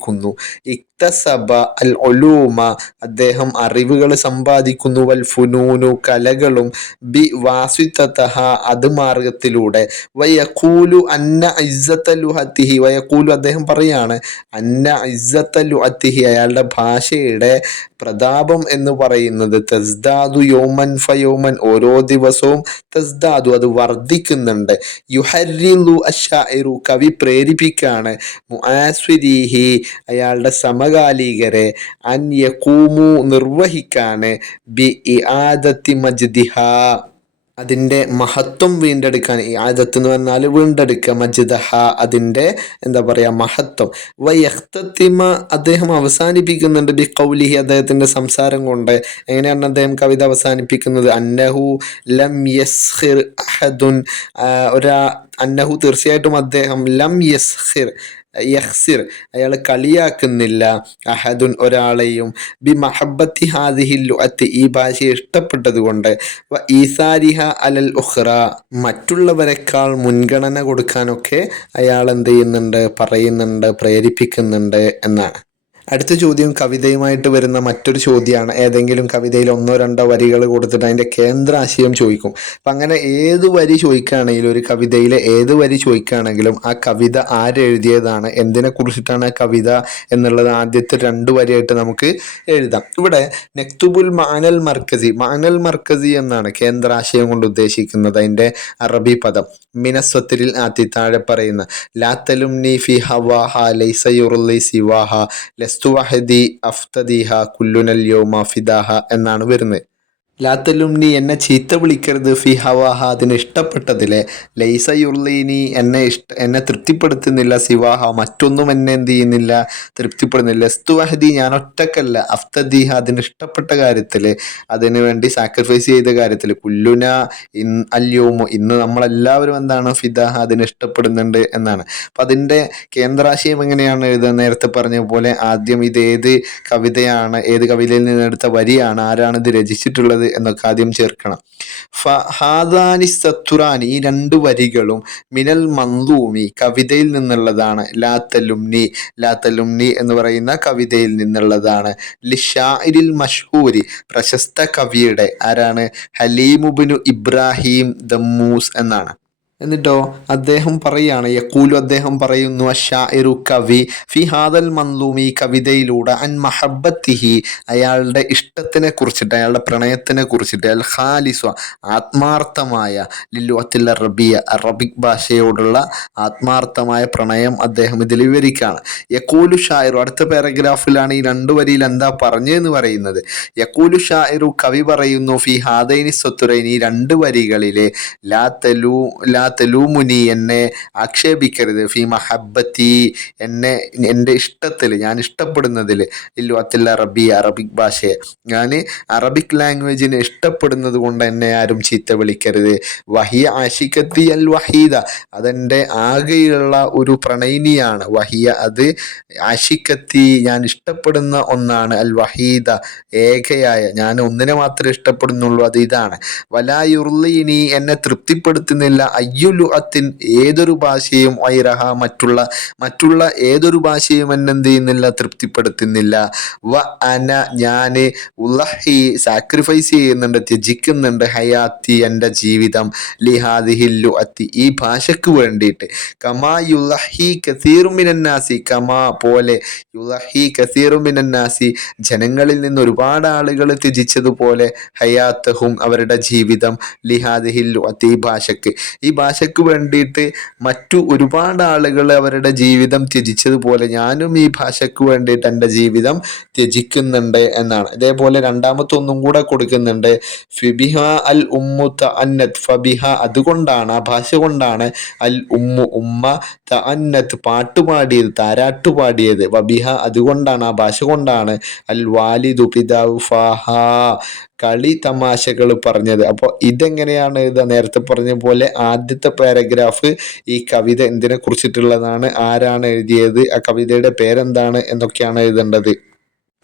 ഇക്തസബ അൽ ഉലൂമ അദ്ദേഹം അറിവുകൾ സമ്പാദിക്കുന്നു, വൽ ഫുനൂനു കലകളും, ബി വാസിതതഹ അത് മാർഗത്തിലൂടെ, വയഖൂലു അന്ന ഇസ്സത ലുഹത്തിഹി വയഖൂലു അദ്ദേഹം പറയാണ്, അന്ന ഇസ്സത ലുഹത്തിഹി അയാളുടെ ഭാഷയുടെ പ്രതാപം എന്ന് പറയുന്നത്, തസ്ദാദു യൗമൻ ഫയൗമൻ ഓരോ ദിവസവും, തസ്ദാദു അത് വർദ്ധിക്കുന്നുണ്ട്. യുഹരിലു അശ്ശാഇറു കവി പ്രേരിപ്പിക്കാണ്, മുആസ്വിരീഹി അയാളുടെ സമകാലികരെ, അൻ യഖൂമു നിർവഹിക്കാണ്, ബി ഇആദത്തി മജ്ദിഹ അതിൻ്റെ മഹത്വം വീണ്ടെടുക്കാൻ. ഈ ആദത്ത് എന്ന് പറഞ്ഞാൽ വീണ്ടെടുക്കുക, മജ്ദഹ അതിൻ്റെ എന്താ പറയുക മഹത്വം. വയഖ്തതിമ അദ്ദേഹം അവസാനിപ്പിക്കുന്നുണ്ട്, ബി ഖൗലിഹി അദ്ദേഹത്തിൻ്റെ സംസാരം കൊണ്ട്. എങ്ങനെയാണ് അദ്ദേഹം കവിത അവസാനിപ്പിക്കുന്നത്, അന്നഹു ലം യസ്ഖിർ അഹദുൻ അന്നഹു തീർച്ചയായിട്ടും അദ്ദേഹം, ലം യഹ്സിർ അയാൾ കളിയാക്കുന്നില്ല, അഹദുൻ ഒരാളെയും, ബി മഹബത്തി ഹാദിഹിൽ ലുഅത്തി ഈ ഭാഷയെ ഇഷ്ടപ്പെട്ടത് കൊണ്ട്, വ ഈസാരിഹ അലൽ ഉഖ്റ മറ്റുള്ളവരെക്കാൾ മുൻഗണന കൊടുക്കാനൊക്കെ അയാൾ എന്ത് ചെയ്യുന്നുണ്ട്, പറയുന്നുണ്ട്, പ്രേരിപ്പിക്കുന്നുണ്ട് എന്നാണ്. അടുത്ത ചോദ്യം കവിതയുമായിട്ട് വരുന്ന മറ്റൊരു ചോദ്യമാണ്. ഏതെങ്കിലും കവിതയിൽ ഒന്നോ രണ്ടോ വരികൾ കൊടുത്തിട്ട് അതിൻ്റെ കേന്ദ്ര ആശയം ചോദിക്കും. അപ്പം അങ്ങനെ ഏത് വരി ചോദിക്കുകയാണെങ്കിലും, ഒരു കവിതയിലെ ഏത് വരി ചോദിക്കുകയാണെങ്കിലും ആ കവിത ആരെഴുതിയതാണ്, എന്തിനെ കുറിച്ചിട്ടാണ് ആ കവിത എന്നുള്ളത് ആദ്യത്തെ 2 വരിയായിട്ട് നമുക്ക് എഴുതാം. ഇവിടെ നെക്തുബുൽ മാനൽ മർക്കസി എന്നാണ് കേന്ദ്രാശയം കൊണ്ട് ഉദ്ദേശിക്കുന്നത്. അതിൻ്റെ അറബി പദം മിനസ്വത്തിരിൽ താഴെ പറയുന്ന ലാത്തലും നീ ഫി ഹവാഹ ലൈസ യുർലി സിവാഹ ലസ്തുവഹദി അഫ്തദീഹ കുല്ലുനൽ യൗമ ഫിദാഹ എന്നാണ് വരുന്നത്. ലാത്തലുംനി എന്നെ ചീത്ത വിളിക്കരുത്, ഫി ഹവാഹ അതിന് ഇഷ്ടപ്പെട്ടതിലെ, ലൈസ യുർലീനി എന്നെ തൃപ്തിപ്പെടുത്തുന്നില്ല, സിവാഹ മറ്റൊന്നും എന്നെ എന്ത് ചെയ്യുന്നില്ല, തൃപ്തിപ്പെടുന്നില്ല, ലസ്തുവഹദി ഞാൻ ഒറ്റക്കല്ല, അഫ്തദീഹ അതിന് ഇഷ്ടപ്പെട്ട കാര്യത്തിൽ, അതിനു വേണ്ടി സാക്രിഫൈസ് ചെയ്ത കാര്യത്തിൽ, കുല്ലുന അല്യോമു ഇന്ന് നമ്മളെല്ലാവരും എന്താണ്, ഫിദാഹ അതിന് ഇഷ്ടപ്പെടുന്നുണ്ട് എന്നാണ്. അപ്പം അതിൻ്റെ കേന്ദ്രാശയം എങ്ങനെയാണ് എഴുതുക, നേരത്തെ പറഞ്ഞ പോലെ ആദ്യം ഇത് ഏത് കവിതയാണ്, ഏത് കവിതയിൽ നിന്നെടുത്ത വരിയാണ്, ആരാണ് ഇത് രചിച്ചിട്ടുള്ളത് പറയുന്നത് എന്നൊക്കെ ആദ്യം ചേർക്കണം. ഹാദാനി സത്തുറാനി, ഈ രണ്ട് വരികളും മിനൽ മന്ദൂമി, കവിതയിൽ നിന്നുള്ളതാണ്. ലാ തലുംനി എന്ന് പറയുന്ന കവിതയിൽ നിന്നുള്ളതാണ്. ലിഷാഇരിൽ മഷ്ഹൂരി, പ്രശസ്ത കവിയുടെ, ആരാണ്? ഹലീമുബ്നു ഇബ്രാഹിം ദമ്മൂസ് എന്നാണ്. എന്നിട്ടോ അദ്ദേഹം പറയാണ്, യഖൂലു, അദ്ദേഹം പറയുന്നു, അശ്ശാഇറു, കവി, ഫി ഹാദൽ മൻലൂമി, കവിതയിലൂടെ, അൻ മഹബ്ബത്തിഹി, അയാളുടെ ഇഷ്ടത്തിനെ കുറിച്ചിട്ട്, അയാളുടെ പ്രണയത്തിനെ കുറിച്ചിട്ട്, അൽ ഖാലിസ, ആത്മാർത്ഥമായ, ലില്ലുഅത്തിൽ അറബിയ, അറബിക് ഭാഷയോടുള്ള ആത്മാർത്ഥമായ പ്രണയം അദ്ദേഹം ഇതിൽ വിവരിക്കുകയാണ്. യഖൂലു ഷായിറു, അടുത്ത പാരഗ്രാഫിലാണ് ഈ രണ്ടു വരിയിൽ എന്താ പറഞ്ഞതെന്ന് പറയുന്നത്. യഖൂലു ഷായിറു, കവി പറയുന്നു, ഫി ഹാദൈനി സത്തുറൈനി, ഈ രണ്ട് വരികളിലെ, ലാ തലൂമുനി, എന്നെ ആക്ഷേപിക്കരുത്, ഫി മഹബ്ബത്തി, എൻ്റെ ഇഷ്ടത്തിൽ, ഞാൻ ഇഷ്ടപ്പെടുന്നതിൽ, ലുഅത്തിൽ അറബിയ, അറബിക് ഭാഷയെ, ഞാൻ അറബിക് ലാംഗ്വേജിനെ ഇഷ്ടപ്പെടുന്നത് കൊണ്ട് എന്നെ ആരും ചീത്ത വിളിക്കരുത്. വഹിയ ആഷിഖത്തി അൽ വഹീദ, അതെൻ്റെ ആകെയുള്ള ഒരു പ്രണയിനിയാണ്. വഹിയ, അത്, ആഷിഖത്തി, ഞാൻ ഇഷ്ടപ്പെടുന്ന ഒന്നാണ്, അൽ വഹീദ, ഏകയായ, ഞാൻ ഒന്നിനെ മാത്രമേ ഇഷ്ടപ്പെടുന്നുള്ളൂ, അത് ഇതാണ്. വലാ യുർലീനി, എന്നെ തൃപ്തിപ്പെടുത്തുന്നില്ല, അയ്യുലുഅത്തിൻ, ഏതൊരു ഭാഷയും, ഐറഹ, മറ്റുള്ള ഏതൊരു ഭാഷയും എന്നെ എന്ത് ചെയ്യുന്നില്ല, തൃപ്തിപ്പെടുത്തുന്നില്ല. വ അന, ഞാന്, ഉലഹി, സാക്രിഫൈസ് ചെയ്യുന്നുണ്ട്, ത്യജിക്കുന്നുണ്ട്, ഹയാത്തി, എൻ്റെ ജീവിതം, ലിഹാദിഹില്ലുഅത്തി, ഈ ഭാഷയ്ക്ക് വേണ്ടിയിട്ട്. കമാ യുലഹി കസീറു മിനന്നാസി, കമാ, പോലെ, യുലഹി കസീറു മിനന്നാസി, ജനങ്ങളിൽ നിന്ന് ഒരുപാട് ആളുകൾ ത്യജിച്ചതുപോലെ, ഹയാത്തഹും, അവരുടെ ജീവിതം, ലിഹാദിഹില്ലുഅത്തി, ഈ ഭാഷയ്ക്ക് വേണ്ടിയിട്ട് മറ്റു ഒരുപാട് ആളുകൾ അവരുടെ ജീവിതം ത്യജിച്ചതുപോലെ ഞാനും ഈ ഭാഷയ്ക്ക് വേണ്ടിയിട്ട് എൻ്റെ ജീവിതം ത്യജിക്കുന്നുണ്ട് എന്നാണ്. ഇതേപോലെ രണ്ടാമത്തെ ഒന്നും കൂടെ കൊടുക്കുന്നുണ്ട്. ഫിബിഹ അൽ ഉമ്മു തഅന്നത്, ഫബിഹ, അതുകൊണ്ടാണ്, ആ ഭാഷ കൊണ്ടാണ്, അൽ ഉമ്മു, ഉമ്മ, തഅന്നത്ത്, പാട്ടുപാടിയത്, താരാട്ടുപാടിയത്, വബിഹ, അതുകൊണ്ടാണ്, ആ ഭാഷ കൊണ്ടാണ്, അൽ വാലിദു, പിതാവ്, ഫാഹ, കളി തമാശകൾ പറഞ്ഞത്. അപ്പോൾ ഇതെങ്ങനെയാണ് എഴുതുക? നേരത്തെ പറഞ്ഞ പോലെ ആദ്യത്തെ പാരഗ്രാഫ് ഈ കവിത എന്തിനെ കുറിച്ചിട്ടുള്ളതാണ്, ആരാണ് എഴുതിയത്, ആ കവിതയുടെ പേരെന്താണ് എന്നൊക്കെയാണ് എഴുതേണ്ടത്.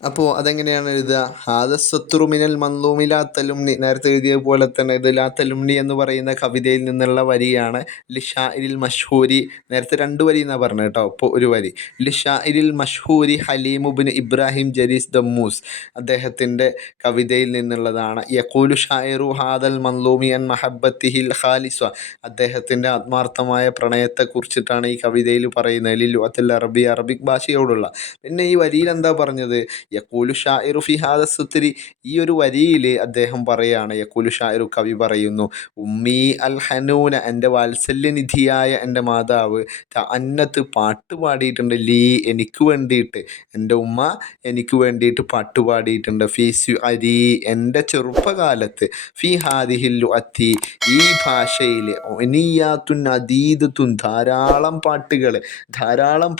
അപ്പോൾ അതെങ്ങനെയാണ് എഴുതുക? ഹാദസത്തുറു മിനൽ മൻലൂമി ലാ തലുംനി, നേരത്തെ എഴുതിയ പോലെ തന്നെ ഇത് ലാ തലുംനി എന്ന് പറയുന്ന കവിതയിൽ നിന്നുള്ള വരിയാണ്. ലിഷാഇരിൽ മഷ്ഹൂരി, നേരത്തെ രണ്ട് വരി എന്നാണ് പറഞ്ഞത് കേട്ടോ, ഇപ്പോൾ ഒരു വരി. ലിഷാഇരിൽ മഷ്ഹൂരി ഹലീമുബ്നു ഇബ്രാഹിം ജരീസ് ദമ്മൂസ്, അദ്ദേഹത്തിൻ്റെ കവിതയിൽ നിന്നുള്ളതാണ്. യഖൂലു ഷായിറു ഹാദൽ മൻലൂമി അൻ മഹബ്ബത്തിഹിൽ ഖാലിസ, അദ്ദേഹത്തിൻ്റെ ആത്മാർത്ഥമായ പ്രണയത്തെക്കുറിച്ചിട്ടാണ് ഈ കവിതയിൽ പറയുന്നത്. ലിലുഅത്തിൽ അറബി, അറബിക് ഭാഷയോടുള്ള. പിന്നെ ഈ വരിയിൽ എന്താ പറഞ്ഞത്? യഖൂലു ഷായിറു ഫി ഹാദ സുത്രി, ഈ ഒരു വരിയിൽ അദ്ദേഹം പറയാണ്, യഖൂലു ഷായിറു, കവി പറയുന്നു, ഉമ്മി അൽ ഹനൂന, എൻ്റെ വാത്സല്യനിധിയായ എൻ്റെ മാതാവ്, തഅന്നത്ത്, പാട്ട് പാടിയിട്ടുണ്ട്, ലീ, എനിക്ക് വേണ്ടിയിട്ട്, എൻ്റെ ഉമ്മ എനിക്ക് വേണ്ടിയിട്ട് പാട്ട് പാടിയിട്ടുണ്ട്, ഫി സുഅരി, എൻ്റെ ചെറുപ്പകാലത്ത്, ഫി ഹാദിഹില്ലു അത്തി, ഈ ഭാഷയിൽ, ഒനിയാത്തുൻ അദീദത്തുൻ, ധാരാളം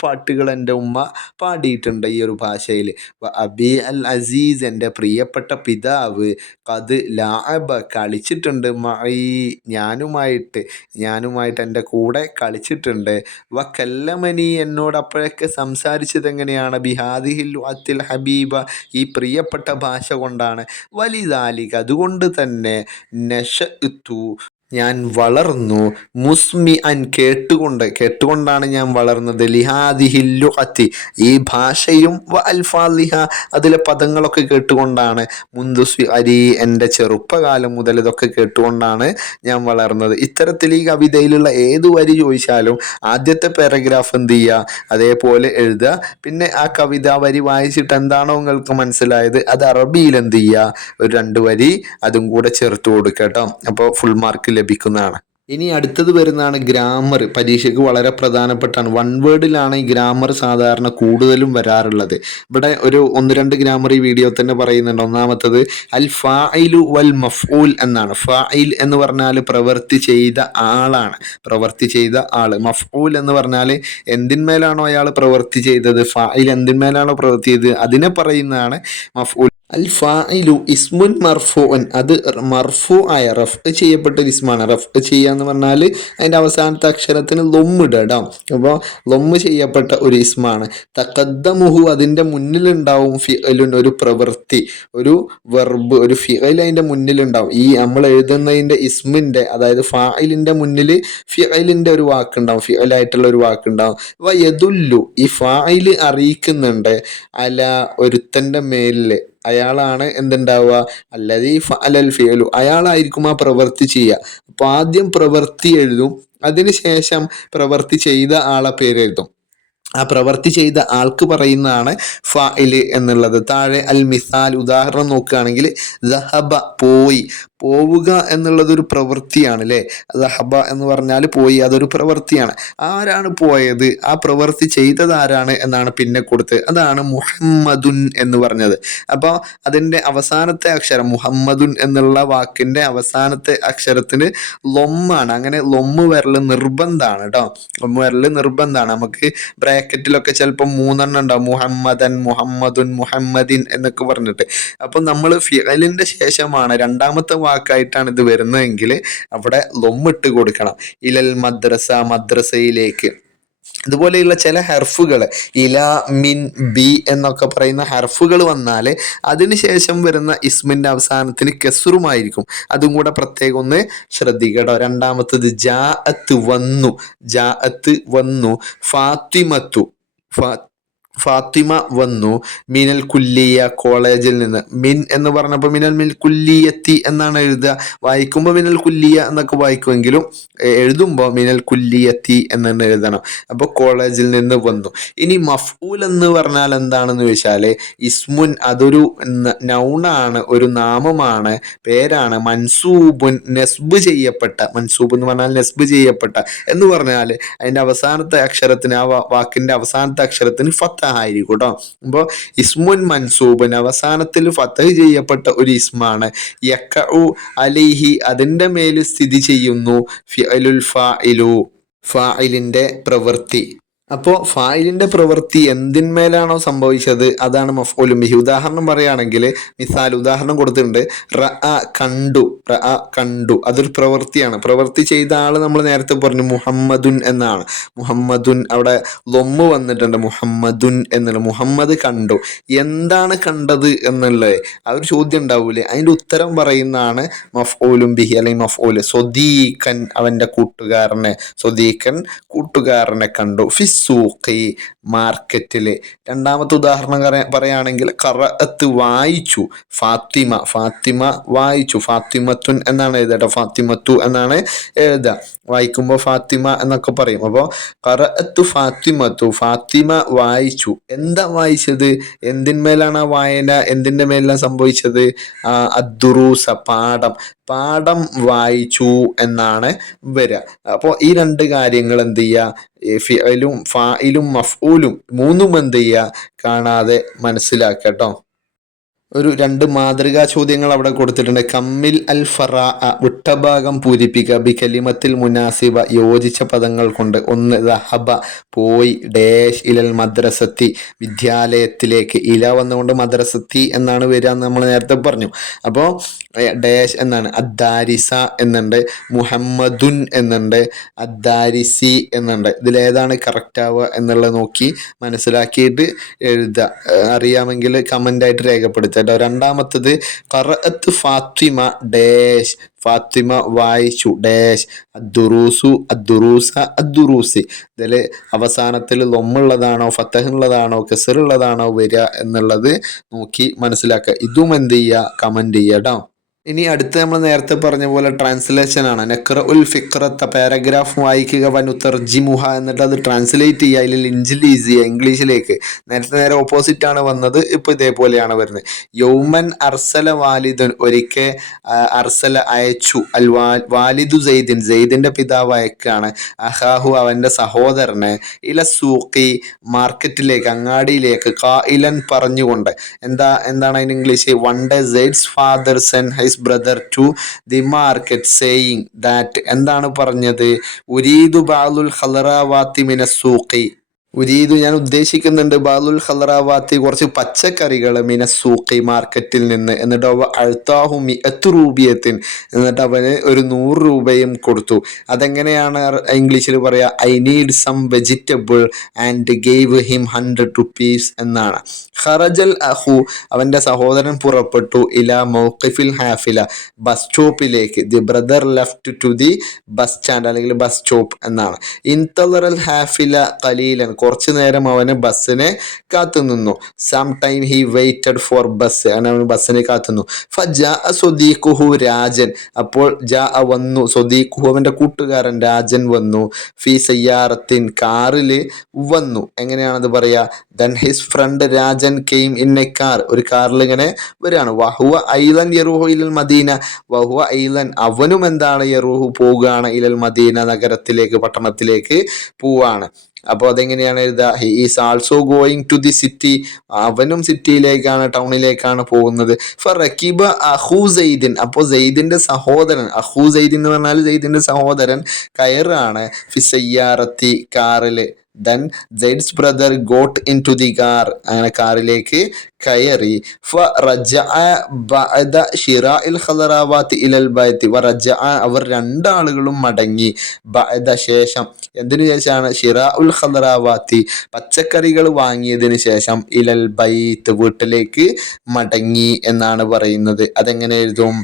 പാട്ടുകൾ എൻ്റെ ഉമ്മ പാടിയിട്ടുണ്ട് ഈ ഒരു ഭാഷയിൽ. അബി അൽ അസീസ്, എൻ്റെ പ്രിയപ്പെട്ട പിതാവ്, ഖദ് ലഅബ, കളിച്ചിട്ടുണ്ട്, മഈ, ഞാനുമായിട്ട് എൻ്റെ കൂടെ കളിച്ചിട്ടുണ്ട്, വ കല്ലമനി, എന്നോട് അപ്പോഴൊക്കെ സംസാരിച്ചത് എങ്ങനെയാണ്, ബിഹാദിഹിൽ ലുഅത്തിൽ ഹബീബ, ഈ പ്രിയപ്പെട്ട ഭാഷ കൊണ്ടാണ്, വലിദാലിക, അതുകൊണ്ട് തന്നെ, നശഅ്തു, ഞാൻ വളർന്നു, മുസ്മി അൻ, കേട്ടുകൊണ്ടാണ് ഞാൻ വളർന്നത്, ലിഹാദിഹില്ലുഅത്തി, ഈ ഭാഷയും, വ അൽഫാലിഹ, അതിലെ പദങ്ങളൊക്കെ കേട്ടുകൊണ്ടാണ്, മുന്തുസ്വി അരി, എൻ്റെ ചെറുപ്പകാലം മുതൽ ഇതൊക്കെ കേട്ടുകൊണ്ടാണ് ഞാൻ വളർന്നത്. ഇത്തരത്തിൽ ഈ കവിതയിലുള്ള ഏത് വരി ചോദിച്ചാലും ആദ്യത്തെ പാരഗ്രാഫ് എന്ത് ചെയ്യുക, അതേപോലെ എഴുതുക. പിന്നെ ആ കവിത വരി വായിച്ചിട്ട് എന്താണോ നിങ്ങൾക്ക് മനസ്സിലായത് അത് അറബിയിൽ എന്ത് ചെയ്യുക, ഒരു 2 വരി അതും കൂടെ ചേർത്ത് കൊടുക്കുക കേട്ടോ. അപ്പോൾ ഫുൾ മാർക്ക് ലഭിക്കുന്നതാണ്. ഇനി അടുത്തത് വരുന്നതാണ് ഗ്രാമർ. പരീക്ഷയ്ക്ക് വളരെ പ്രധാനപ്പെട്ടാണ്. 1 വേർഡിലാണ് ഈ ഗ്രാമർ സാധാരണ കൂടുതലും വരാറുള്ളത്. ഇവിടെ ഒരു 1-2 ഗ്രാമർ ഈ വീഡിയോ തന്നെ പറയുന്നുണ്ട്. ഒന്നാമത്തത് അൽ ഫാഇലു വൽ മഫ്ഊൽ എന്നാണ്. ഫാഇൽ എന്ന് പറഞ്ഞാൽ പ്രവൃത്തി ചെയ്ത ആളാണ്, മഫ്ഊൽ എന്ന് പറഞ്ഞാൽ എന്തിന്മേലാണോ അയാൾ പ്രവൃത്തി ചെയ്തത്, ഫാഇൽ എന്തിന്മേലാണോ പ്രവൃത്തി ചെയ്തത് അതിനെ പറയുന്നതാണ് മഫ്ഊൽ. അൽ ഫാഇലു ഇസ്മുൻ മർഫൂൻ, അത് മർഫൂ ആയ റഫ് ചെയ്യപ്പെട്ട ഒരു ഇസ്മാണ്. റഫ് ചെയ്യാന്ന് പറഞ്ഞാൽ അതിൻ്റെ അവസാനത്തെ അക്ഷരത്തിന് ലൊമ്മിടുക കേട്ടോ. അപ്പോൾ ലൊമ്മ് ചെയ്യപ്പെട്ട ഒരു ഇസ്മാണ്. തഖദ്ദമുഹു, അതിൻ്റെ മുന്നിലുണ്ടാവും ഫിഅലുൻ, ഒരു പ്രവൃത്തി, ഒരു വെർബ്, ഒരു ഫിഅൽ അതിൻ്റെ മുന്നിലുണ്ടാവും. ഈ നമ്മൾ എഴുതുന്നതിൻ്റെ ഇസ്മിൻ്റെ, അതായത് ഫാഇലിൻ്റെ മുന്നിൽ ഫിഅലിൻ്റെ ഒരു വാക്കുണ്ടാവും, ഫിഅലായിട്ടുള്ള ഒരു വാക്കുണ്ടാവും. യദുല്ലു, ഈ ഫാഇൽ അറിയിക്കുന്നുണ്ട്, അല ഒരുത്തൻ്റെ മേലിൽ, അയാളാണ് എന്തുണ്ടാവുക, അല്ലതീ ഫഅലൽ ഫിഅലു, അയാളായിരിക്കും ആ പ്രവൃത്തി ചെയ്യുക. അപ്പോൾ ആദ്യം പ്രവൃത്തി എഴുതും, അതിനുശേഷം പ്രവൃത്തി ചെയ്ത ആളെ പേര് എഴുതും. ആ പ്രവൃത്തി ചെയ്ത ആൾക്ക് പറയുന്നതാണ് ഫാഇല് എന്നുള്ളത്. താഴെ അൽ മിസാൽ, ഉദാഹരണം നോക്കുകയാണെങ്കിൽ ദഹബ, പോയി, പോവുക എന്നുള്ളത് ഒരു പ്രവൃത്തിയാണ് അല്ലേ. ദഹബ എന്ന് പറഞ്ഞാൽ പോയി, അതൊരു പ്രവൃത്തിയാണ്. ആരാണ് പോയത്, ആ പ്രവൃത്തി ചെയ്തത് ആരാണ് എന്നാണ് പിന്നെ കൊടുത്തത്, അതാണ് മുഹമ്മദുൻ എന്ന് പറഞ്ഞത്. അപ്പോൾ അതിൻ്റെ അവസാനത്തെ അക്ഷരം, മുഹമ്മദുൻ എന്നുള്ള വാക്കിൻ്റെ അവസാനത്തെ അക്ഷരത്തിന് ലൊമ്മാണ്. അങ്ങനെ ലൊമ്മ് വരൽ നിർബന്ധമാണ് കേട്ടോ. ലൊമ്മ് വരൽ നിർബന്ധമാണ്. നമുക്ക് ബ്രാക്കറ്റിലൊക്കെ ചിലപ്പോൾ 3 ഉണ്ടാവും, മുഹമ്മദൻ, മുഹമ്മദുൻ, മുഹമ്മദിൻ എന്നൊക്കെ പറഞ്ഞിട്ട്. അപ്പം നമ്മൾ ഫിഅലിൻ്റെ ശേഷമാണ് രണ്ടാമത്തെ വാക്കായിട്ടാണ് ഇത് വരുന്നതെങ്കിൽ അവിടെ ലൊമ്മിട്ട് കൊടുക്കണം. ഇലൽ മദ്രസ, മദ്രസയിലേക്ക്. ഇതുപോലെയുള്ള ചില ഹർഫുകൾ, ഇല, മിൻ, ബി എന്നൊക്കെ പറയുന്ന ഹർഫുകൾ വന്നാൽ അതിനുശേഷം വരുന്ന ഇസ്മിൻ്റെ അവസാനത്തിന് കെസ്റുമായിരിക്കും. അതും കൂടെ പ്രത്യേകം ഒന്ന് ശ്രദ്ധിക്കട്ടോ. രണ്ടാമത്തത് ജാഅത്ത്, വന്നു, ജാഅത്ത് വന്നു. ഫാത്തിമത്തു, ഫാത്തിമ വന്നു. മിനൽ കുല്ലിയ, കോളേജിൽ നിന്ന്. മിൻ എന്ന് പറഞ്ഞപ്പോൾ മിനൽ കുല്ലിയത്തി എന്നാണ് എഴുതുക. വായിക്കുമ്പോൾ മിനൽ കുല്ലിയ എന്നൊക്കെ വായിക്കുമെങ്കിലും എഴുതുമ്പോൾ മിനൽ കുല്ലിയത്തി എന്ന് എഴുതണം. അപ്പോൾ കോളേജിൽ നിന്ന് വന്നു. ഇനി മഫ്ഊൽ എന്ന് പറഞ്ഞാൽ എന്താണെന്ന് ചോദിച്ചാൽ ഇസ്മുൻ, അതൊരു നൗണാണ്, ഒരു നാമമാണ്, പേരാണ്. മൻസൂബുൻ, നെസ്ബ് ചെയ്യപ്പെട്ട, മൻസൂബ് എന്ന് പറഞ്ഞാൽ നെസ്ബ് ചെയ്യപ്പെട്ട എന്ന് പറഞ്ഞാൽ അതിൻ്റെ അവസാനത്തെ അക്ഷരത്തിന്, ആ വാക്കിൻ്റെ അവസാനത്തെ അക്ഷരത്തിന് ഫത്ത ആയിരിക്കും കേട്ടോ. അപ്പോൾ ഇസ്മുൻ മൻസൂബൻ, അവസാനത്തിൽ ഫത്തഹ് ചെയ്യപ്പെട്ട ഒരു ഇസ്മാണ്. യഖഉ അലൈഹി, അതിൻ്റെ മേൽ സ്ഥിതി ചെയ്യുന്നു. ഫിഅലുൽ ഫാഇലു, ഫാഇലിൻ്റെ പ്രവൃത്തി. അപ്പോൾ ഫായിലിൻ്റെ പ്രവൃത്തി എന്തിന്മേലാണോ സംഭവിച്ചത് അതാണ് മഫ്ഊലും ബിഹി. ഉദാഹരണം പറയുകയാണെങ്കിൽ, മിസാൽ ഉദാഹരണം കൊടുത്തിട്ടുണ്ട്, റഅ, കണ്ടു, റഅ കണ്ടു, അതൊരു പ്രവൃത്തിയാണ്. പ്രവൃത്തി ചെയ്ത ആൾ നമ്മൾ നേരത്തെ പറഞ്ഞു മുഹമ്മദുൻ എന്നാണ്. മുഹമ്മദുൻ, അവിടെ ലൊമ്മ് വന്നിട്ടുണ്ട്, മുഹമ്മദുൻ എന്നുള്ള, മുഹമ്മദ് കണ്ടു. എന്താണ് കണ്ടത് എന്നുള്ളത് ആ ഒരു ചോദ്യം ഉണ്ടാവൂലേ, അതിൻ്റെ ഉത്തരം പറയുന്നതാണ് മഫ്ഊലും ബിഹി അല്ലെങ്കിൽ മഫ്ഊൽ. സ്വദീഖൻ, അവൻ്റെ കൂട്ടുകാരനെ, സ്വദീഖൻ കൂട്ടുകാരനെ കണ്ടു. സൂഖി, മാർക്കറ്റിൽ. രണ്ടാമത്തെ ഉദാഹരണം പറയുകയാണെങ്കിൽ ഖറഅത്ത്, വായിച്ചു. ഫാത്തിമ, ഫാത്തിമ വായിച്ചു. ഫാത്തിമത്തുൻ എന്നാണ് എഴുതുക, ഫാത്തിമത്തു എന്നാണ് എഴുതുക. വായിക്കുമ്പോൾ ഫാത്തിമ എന്നൊക്കെ പറയും. അപ്പോൾ ഖറഅത്തു ഫാത്തിമത്തു, ഫാത്തിമ വായിച്ചു. എന്താ വായിച്ചത്, എന്തിന്മേലാണ് ആ വായന, എന്തിൻ്റെ മേലാണ് സംഭവിച്ചത്, അദ്ദുറൂസ, പാഠം, പാഠം വായിച്ചു എന്നാണ് വരിക. അപ്പോൾ ഈ രണ്ട് കാര്യങ്ങൾ എന്ത് ചെയ്യുക, ഫിഅലും ഫായിലും മഫ്ഊലും മൂന്നും എന്ത് ചെയ്യുക, കാണാതെ മനസ്സിലാക്കുക കേട്ടോ. ഒരു 2 മാതൃകാ ചോദ്യങ്ങൾ അവിടെ കൊടുത്തിട്ടുണ്ട്. കമ്മിൽ അൽ ഫറാ, വിട്ടഭാഗം പൂരിപ്പിക്കുക. ബി കലിമത്തിൽ മുനാസിബ, യോജിച്ച പദങ്ങൾ കൊണ്ട്. 1 ദഹബ, പോയി. ഡാഷ് ഇലൽ മദ്രസത്തി, വിദ്യാലയത്തിലേക്ക്. ഇല വന്നുകൊണ്ട് മദ്രസത്തി എന്നാണ് വരിക എന്ന് നമ്മൾ നേരത്തെ പറഞ്ഞു. അപ്പോൾ ഡാഷ് എന്നാണ്. അദ്ദാരിസ എന്നുണ്ട്, മുഹമ്മദുൻ എന്നുണ്ട്, അദ്ദാരിസി എന്നുണ്ട്. ഇതിലേതാണ് കറക്റ്റ് ആവുക എന്നുള്ളത് നോക്കി മനസ്സിലാക്കിയിട്ട് എഴുതുക. അറിയാമെങ്കിൽ കമൻ്റായിട്ട് രേഖപ്പെടുത്തുക. രണ്ടാമത്തത് ഖറഅത്ത് ഫാത്തിമ ഡാഷ്, ഫാത്തിമ വായിച്ചു. ഡാഷ് അദ്ദുറൂസു, അദ്ദുറൂസ, അദ്ദുറൂസി. ഇതിൽ അവസാനത്തിൽ ലൊമ്മുള്ളതാണോ ഫത്തഹുള്ളതാണോ കസറുള്ളതാണോ വരിക എന്നുള്ളത് നോക്കി മനസ്സിലാക്കുക. ഇതും എന്ത് ചെയ്യുക, കമൻറ്റ് ചെയ്യുക കേട്ടോ. ഇനി അടുത്ത് നമ്മൾ നേരത്തെ പറഞ്ഞ പോലെ ട്രാൻസ്ലേഷൻ ആണ്. നഖ്റ ഉൽ ഫിക്രത്ത, പാരഗ്രാഫ് വായിക്കുക. വനുതർജിമുഹ, എന്നിട്ട് അത് ട്രാൻസ്ലേറ്റ് ചെയ്യുക. അതിൽ ഇൻജിലീസ് ചെയ്യുക ഇംഗ്ലീഷിലേക്ക്. നേരെ ഓപ്പോസിറ്റ് ആണ് വന്നത്, ഇപ്പോൾ ഇതേപോലെയാണ് വരുന്നത്. യൗമൻ അർസല വാലിദുൻ, ഒരിക്കൽ അർസല അയച്ചു. അൽ വാലിദു സെയ്ദിൻ, സെയ്ദിൻ്റെ പിതാവ് അയക്കാണ്. അഹാഹു, അവൻ്റെ സഹോദരനെ. ഇല സൂഖി, മാർക്കറ്റിലേക്ക്, അങ്ങാടിയിലേക്ക്. ഖായിലൻ, പറഞ്ഞുകൊണ്ട്. എന്താണ് അതിന് English, one day saids father send his brother to the market saying that, എന്താണ് പറഞ്ഞത്, ഉരീദു ബഅദുൽ ഖളറാവാത്തി മിന സൂഖി, ഉരീദു ഞാൻ ഉദ്ദേശിക്കുന്നുണ്ട് ബാലുൽ ഖലറാവാത്തി കുറച്ച് പച്ചക്കറികൾ മിനസൂഖി മാർക്കറ്റിൽ നിന്ന്. എന്നിട്ട് അവ അഴ്ത്താഹു മിഅത്ത് റൂബിയത്തിൻ, എന്നിട്ട് അവന് ഒരു 100 രൂപയും കൊടുത്തു. അതെങ്ങനെയാണ് ഇംഗ്ലീഷിൽ പറയാ? I need some vegetable and gave him 100 rupees എന്നാണ്. ഖറജൽ അഹു അവന്റെ സഹോദരൻ പുറപ്പെട്ടു. ഇല മൗഖിഫിൽ ഹാഫില ബസ് സ്റ്റോപ്പിലേക്ക്. The brother left to the bus stand അല്ലെങ്കിൽ ബസ് സ്റ്റോപ്പ് എന്നാണ്. ഇൻതളറൽ ഹാഫില ഖലീലൻ കുറച്ചു നേരം അവന് ബസ്സിനെ കാത്തുനിന്നു. Some time he waited for bus, അങ്ങനെ അവന് ബസ്സിനെ കാത്തുനിന്നു. ഫജാ സ്വദീഖുഹു രാജൻ, അപ്പോൾ ജാ വന്നു, സ്വദീഖുഹു അവന്റെ കൂട്ടുകാരൻ രാജൻ വന്നു. ഫി സയ്യാറത്തിൻ കാറില് വന്നു. എങ്ങനെയാണത് പറയാ? Then his friend Rajan came in A car, ഒരു കാറിൽ ഇങ്ങനെ വരികയാണ്. വഹുവ ഐലൻ യറൂഹു ഇലൽ മദീന, വഹുവ ഐലൻ അവനും എന്താണ് യറൂഹു പോവുകയാണ്, ഇലൽ മദീന നഗരത്തിലേക്ക്, പട്ടണത്തിലേക്ക് പോവാണ്. അപ്പോൾ അതെങ്ങനെയാണ് എഴുതുക? He is also going to the city, അവനും സിറ്റിയിലേക്കാണ്, ടൗണിലേക്കാണ് പോകുന്നത്. ഫർ റക്കീബ അഹൂ സെയ്ദിൻ, അപ്പോൾ സെയ്ദിന്റെ സഹോദരൻ, അഹൂ സെയ്ദിൻ എന്ന് പറഞ്ഞാൽ സെയ്ദിന്റെ സഹോദരൻ കയറാണ്. ഫിസയ്യാറത്തി കാറില്. Then saids brother got into the car, അങ്ങനെ കാറിലേക്ക് കയറി. അവർ രണ്ടാളുകളും മടങ്ങി. ശേഷം, എന്തിനു ശേഷമാണ്? ഷിറാ ഉൽ ഖലറാവാത്തി പച്ചക്കറികൾ വാങ്ങിയതിന് ശേഷം, ഇലൽ ബൈത്ത് വീട്ടിലേക്ക് മടങ്ങി എന്നാണ് പറയുന്നത്. അതെങ്ങനെ എഴുതും?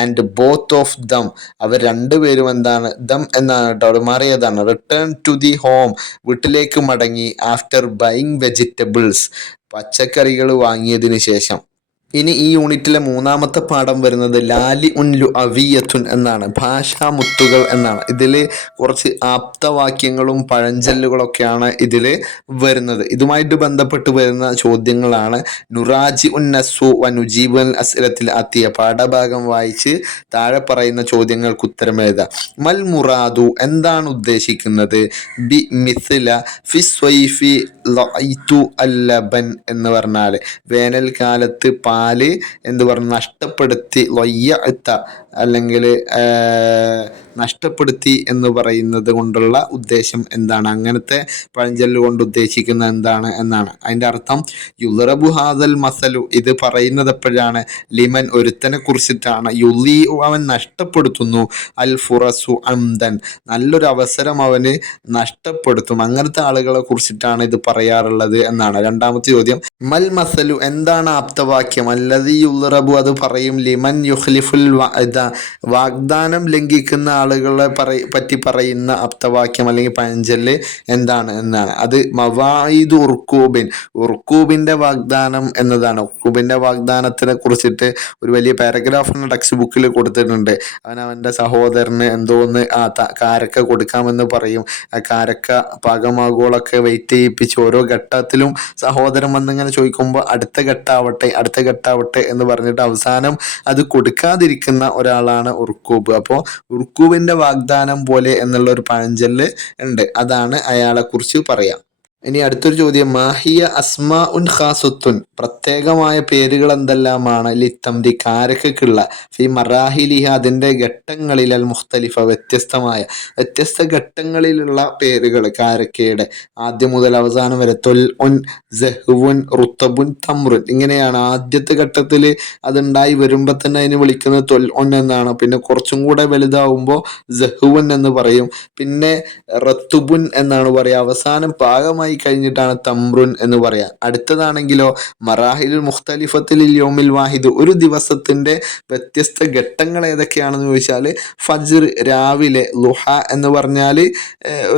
ആൻഡ് ബോത്ത് ഓഫ് ദം അവർ രണ്ടുപേരും എന്താണ്? ദം എന്നാണ് കേട്ടോ, അവിടെ മാറിയതാണ്. റിട്ടേൺ ടു ദി ഹോം വീട്ടിലേക്ക് മടങ്ങി. ആഫ്റ്റർ ബൈയിങ് വെജിറ്റബിൾസ് പച്ചക്കറികൾ വാങ്ങിയതിന് ശേഷം. ഇനി ഈ യൂണിറ്റിലെ മൂന്നാമത്തെ പാഠം വരുന്നത് ലാലി ഉൻ ലു അവിയത്തുൻ എന്നാണ്, ഭാഷാമുത്തുകൾ എന്നാണ്. ഇതിൽ കുറച്ച് ആപ്തവാക്യങ്ങളും പഴഞ്ചൊല്ലുകളൊക്കെയാണ് ഇതിൽ വരുന്നത്. ഇതുമായിട്ട് ബന്ധപ്പെട്ട് വരുന്ന ചോദ്യങ്ങളാണ്. നുറാജി ഉൻ നസു വനുജീബ് അൽ അസ്ലത്തിൽ അത്തിയ പാഠഭാഗം വായിച്ച് താഴെ പറയുന്ന ചോദ്യങ്ങൾക്ക് ഉത്തരം എഴുതുക. മൽ മുറാദു എന്താണ് ഉദ്ദേശിക്കുന്നത്? ബി മിസ്ല ഫിസ്വൈഫി ലൈതു അൽ ലബൻ എന്ന് പറഞ്ഞാൽ വേനൽക്കാലത്ത് പാല് എന്ത് പറഞ്ഞു നഷ്ടപ്പെടുത്തി, ലൊയ്യത്ത അല്ലെങ്കിൽ നഷ്ടപ്പെടുത്തി എന്ന് പറയുന്നത് കൊണ്ടുള്ള ഉദ്ദേശം എന്താണ്? അങ്ങനത്തെ പഴഞ്ചൊല്ല് കൊണ്ട് ഉദ്ദേശിക്കുന്നത് എന്താണ് എന്നാണ് അതിൻ്റെ അർത്ഥം. യുലറബു ഹാദൽ മസലു ഇത് പറയുന്നത് എപ്പോഴാണ്? ലിമൻ ഒരുത്തനെ കുറിച്ചിട്ടാണ്. യുലി അവൻ നഷ്ടപ്പെടുത്തുന്നു. അൽ ഫുറസു അംദൻ നല്ലൊരു അവസരം അവന് നഷ്ടപ്പെടുത്തും. അങ്ങനത്തെ ആളുകളെ കുറിച്ചിട്ടാണ് ഇത് പറയാറുള്ളത് എന്നാണ്. രണ്ടാമത്തെ ചോദ്യം, മൽ മസലു എന്താണ് ആപ്തവാക്യം? അല്ലദി യുലറബു അത് പറയും ലിമൻ യുഖ്ലിഫുൽ വാഗ്ദാനം ലംഘിക്കുന്ന ആളുകളെ പറ്റി പറയുന്ന ആപ്തവാക്യം അല്ലെങ്കിൽ പഴഞ്ചൊല്ല് എന്താണ് എന്നാണ്. അത് മവായിദ് ഉർക്കൂബിൻ ഉർക്കൂബിന്റെ വാഗ്ദാനം എന്നതാണ്. ഉർക്കൂബിന്റെ വാഗ്ദാനത്തിനെ കുറിച്ചിട്ട് ഒരു വലിയ പാരഗ്രാഫ് ടെക്സ്റ്റ് ബുക്കിൽ കൊടുത്തിട്ടുണ്ട്. അവൻ്റെ സഹോദരന് എന്തോന്ന് കാരക്ക കൊടുക്കാമെന്ന് പറയും. ആ കാരക്ക പാകമാകോളൊക്കെ വെയിറ്റ് ചെയ്യിപ്പിച്ച് ഓരോ ഘട്ടത്തിലും സഹോദരൻ വന്നിങ്ങനെ ചോദിക്കുമ്പോൾ അടുത്ത ഘട്ടാവട്ടെ എന്ന് പറഞ്ഞിട്ട് അവസാനം അത് കൊടുക്കാതിരിക്കുന്ന ഒരാളാണ് ഉർക്കൂബ്. അപ്പോൾ ഉർക്കൂബിന്റെ വാഗ്ദാനം പോലെ എന്നുള്ള ഒരു പഴഞ്ചൊല്ല് ഉണ്ട്. അതാണ് അയാളെ കുറിച്ച് പറയാം. ഇനി അടുത്തൊരു ചോദ്യം, മാഹിയ അസ്മാ ഉൻ ഖാസുത്തുൻ പ്രത്യേകമായ പേരുകൾ എന്തെല്ലാമാണ്? ലിത്തംതി കാരക്കുള്ള ഫി മറാഹിലിഹ അതിൻ്റെ ഘട്ടങ്ങളിൽ അൽ മുഖ്തലിഫ വ്യത്യസ്ത ഘട്ടങ്ങളിലുള്ള പേരുകൾ കാരക്കയുടെ ആദ്യം മുതൽ അവസാനം വരെ. തൊൽ ഉൻ സഹ്വുൻ റുത്തബുൻ തമ്രുൻ ഇങ്ങനെയാണ്. ആദ്യത്തെ ഘട്ടത്തിൽ അതുണ്ടായി വരുമ്പോൾ തന്നെ അതിന് വിളിക്കുന്നത് തൊൽ ഉൻ എന്നാണ്. പിന്നെ കുറച്ചും കൂടെ വലുതാവുമ്പോൾ സഹ്വുൻ എന്ന് പറയും. പിന്നെ റത്തുബുൻ എന്നാണ് പറയുക. അവസാനം പാകമായി കഴിഞ്ഞിട്ടാണ് തമ്രുൻ എന്ന് പറയാം. അടുത്തതാണെങ്കിലോ മറാഹിലുൽ മുഖ്തലിഫത്തിൽ യോമിൽ വാഹിദ് ഒരു ദിവസത്തിന്റെ വ്യത്യസ്ത ഘട്ടങ്ങൾ ഏതൊക്കെയാണെന്ന് ചോദിച്ചാൽ ഫജ്ർ രാവിലെ, ലുഹ എന്ന് പറഞ്ഞാൽ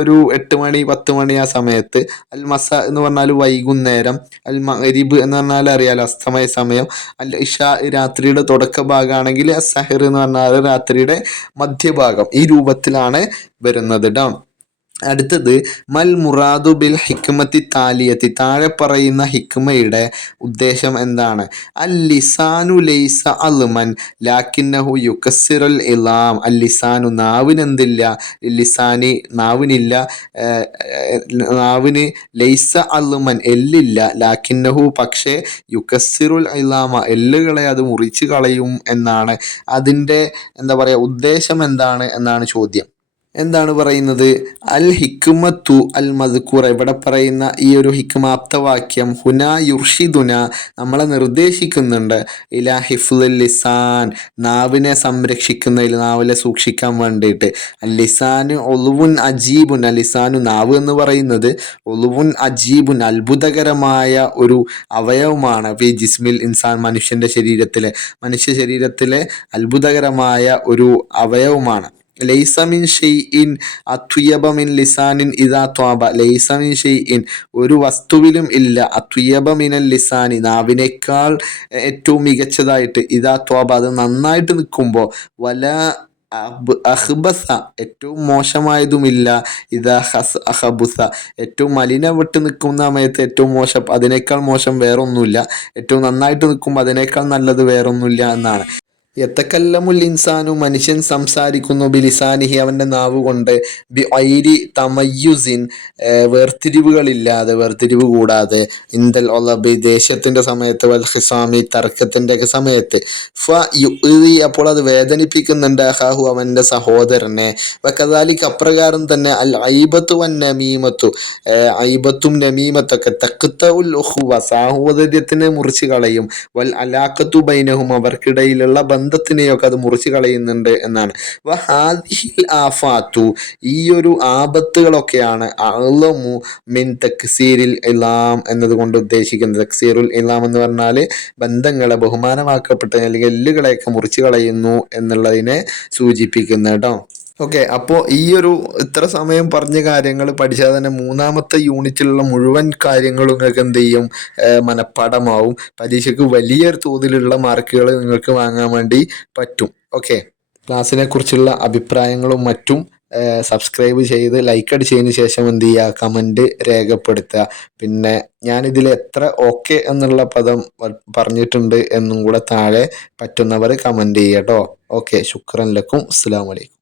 ഒരു 8 മണി 10 മണി ആ സമയത്ത്, അൽ മസ എന്ന് പറഞ്ഞാൽ വൈകുന്നേരം, അൽ മഗ്രിബ് എന്ന് പറഞ്ഞാൽ അറിയാലോ അസ്തമയ സമയം, അൽ ഇഷാ രാത്രിയുടെ തുടക്ക ഭാഗമാണെങ്കിൽ സഹർ എന്ന് പറഞ്ഞാൽ രാത്രിയുടെ മധ്യഭാഗം. ഈ രൂപത്തിലാണ് വരുന്നത് ട്ടോ. അടുത്തത് മൽ മുറാദു ബിൽ ഹിക്മത്തി താലിയത്തി താഴെ പറയുന്ന ഹിക്മയുടെ ഉദ്ദേശം എന്താണ്? അൽ ലിസാനു ലൈസ അൽമൻ ലാക്കിന്നഹു യുകസ്സിറുൽ ഇലാം. അൽ ലിസാനു നാവിനെന്തില്ല? ലിസാനി നാവിനില്ല, നാവിന് ലൈസ അൽമൻ എല്ലില്ല, ലാക്കിന്നഹു പക്ഷേ യുകസ്സിറുൽ ഇലാമ എല്ലുകളെ അത് മുറിച്ച് കളയും എന്നാണ്. അതിൻ്റെ എന്താ പറയുക ഉദ്ദേശം എന്താണ് എന്നാണ് ചോദ്യം. എന്താണ് പറയുന്നത്? അൽ ഹിക്മത്തു അൽ മദ്കൂറ, ഇവിടെ പറയുന്ന ഈ ഒരു ഹിക്മാപ്തവാക്യം ഹുന യുർഷിദുന, നമ്മളെ നിർദ്ദേശിക്കുന്നുണ്ട് ഇലാ ഹിഫ്ലുൽ ലിസാൻ, നാവിനെ സംരക്ഷിക്കുന്നതിൽ, നാവിലെ സൂക്ഷിക്കാൻ വേണ്ടിയിട്ട്. ലിസാനു ഒലുവുൻ അജീബുൻ, ലിസാനു നാവ് എന്ന് പറയുന്നത് ഒലുവുൻ അജീബുൻ അത്ഭുതകരമായ ഒരു അവയവമാണ്. ഫി ജിസ്മിൽ ഇൻസാൻ, മനുഷ്യ ശരീരത്തിലെ അത്ഭുതകരമായ ഒരു അവയവമാണ്. ലൈസ മിൻ ഷൈഇൻ അത്വയബ മിൻ ലിസാനിൻ ഇദാ ത്വാബ, ലൈസ മിൻ ഷൈഇൻ, ഒരു വസ്തുവിലും ഇല്ല, അത്വയബ മിനൽ ലിസാനി, നാവിനേക്കാൾ ഏറ്റവും മികച്ചതായിട്ട്, ഇദാ ത്വാബ, അത് നന്നായിട്ട് നിൽക്കുമ്പോൾ, വല അഹ്ബസ, ഏറ്റവും മോശമായതുമില്ല, ഇതാ അഹബുസ, ഏറ്റവും മലിനപ്പെട്ട് നിൽക്കുന്ന സമയത്ത് ഏറ്റവും മോശം, അതിനേക്കാൾ മോശം വേറൊന്നുമില്ല, ഏറ്റവും നന്നായിട്ട് നിൽക്കുമ്പോൾ അതിനേക്കാൾ നല്ലത് വേറൊന്നുമില്ല എന്നാണ്. യത്തക്കല്ലമുൽ ഇൻസാനു, മനുഷ്യൻ സംസാരിക്കുന്നു, ബിലിസാനിഹി, അവൻ്റെ നാവ് കൊണ്ട്, ബി ഐരി തമയ്യുസിൻ, വേർതിരിവ് കൂടാതെ, ഇന്ദൽ ഒലബി, ദേശത്തിൻ്റെ സമയത്ത്, വൽ ഹിസാമി, തർക്കത്തിൻ്റെ ഒക്കെ സമയത്ത്, ഫ യുഇ, അപ്പോൾ അത് വേദനിപ്പിക്കുന്നുണ്ട്, അഹാഹു, അവൻ്റെ സഹോദരനെ, വകദാലിക, അപ്രകാരം തന്നെ, അൽ ഐബത്തു വൻ നമീമത്തു, ഐബത്തും നമീമത്തൊക്കെ, തഖ്തഉൽ ഉഖുവ, സാഹോദര്യത്തിനെ മുറിച്ച് കളയും, വൽ അലാഖത്തു ബൈനഹും, അവർക്കിടയിലുള്ള ബന്ധത്തിനെയൊക്കെ അത് മുറിച്ച് കളയുന്നുണ്ട് എന്നാണ്. വഹാദിഹിൽ ആഫാത്തു, ഈ ഒരു ആപത്തുകളൊക്കെയാണ് അഅ്ലമു മിൻ തക്സീരിൽ ഇലാം എന്നതുകൊണ്ട് ഉദ്ദേശിക്കുന്നത്. തക്സീറുൽ ഇലാം എന്ന് പറഞ്ഞാൽ ബന്ധങ്ങളെ, ബഹുമാനമാക്കപ്പെട്ട അല്ലെങ്കിൽ എല്ലുകളെയൊക്കെ മുറിച്ച് കളയുന്നു എന്നുള്ളതിനെ സൂചിപ്പിക്കുന്നു കേട്ടോ. ഓക്കെ, അപ്പോൾ ഈ ഒരു ഇത്ര സമയം പറഞ്ഞ കാര്യങ്ങൾ പഠിച്ചാൽ തന്നെ മൂന്നാമത്തെ യൂണിറ്റിലുള്ള മുഴുവൻ കാര്യങ്ങളും നിങ്ങൾക്ക് എന്ത് ചെയ്യും, മനഃപ്പാഠമാവും. പരീക്ഷയ്ക്ക് വലിയൊരു തോതിലുള്ള മാർക്കുകൾ നിങ്ങൾക്ക് വാങ്ങാൻ വേണ്ടി പറ്റും. ഓക്കെ, ക്ലാസ്സിനെ കുറിച്ചുള്ള അഭിപ്രായങ്ങളും മറ്റും സബ്സ്ക്രൈബ് ചെയ്ത് ലൈക്ക് അടിച്ചതിന് ശേഷം എന്ത് ചെയ്യുക, കമൻറ്റ് രേഖപ്പെടുത്തുക. പിന്നെ ഞാനിതിൽ എത്ര ഓക്കെ എന്നുള്ള പദം പറഞ്ഞിട്ടുണ്ട് എന്നും കൂടെ താഴെ പറ്റുന്നവർ കമൻറ്റ് ചെയ്യുക കേട്ടോ. ഓക്കെ, ശുക്രൻ ലക്കും, അസ്സലാമു അലൈക്കും.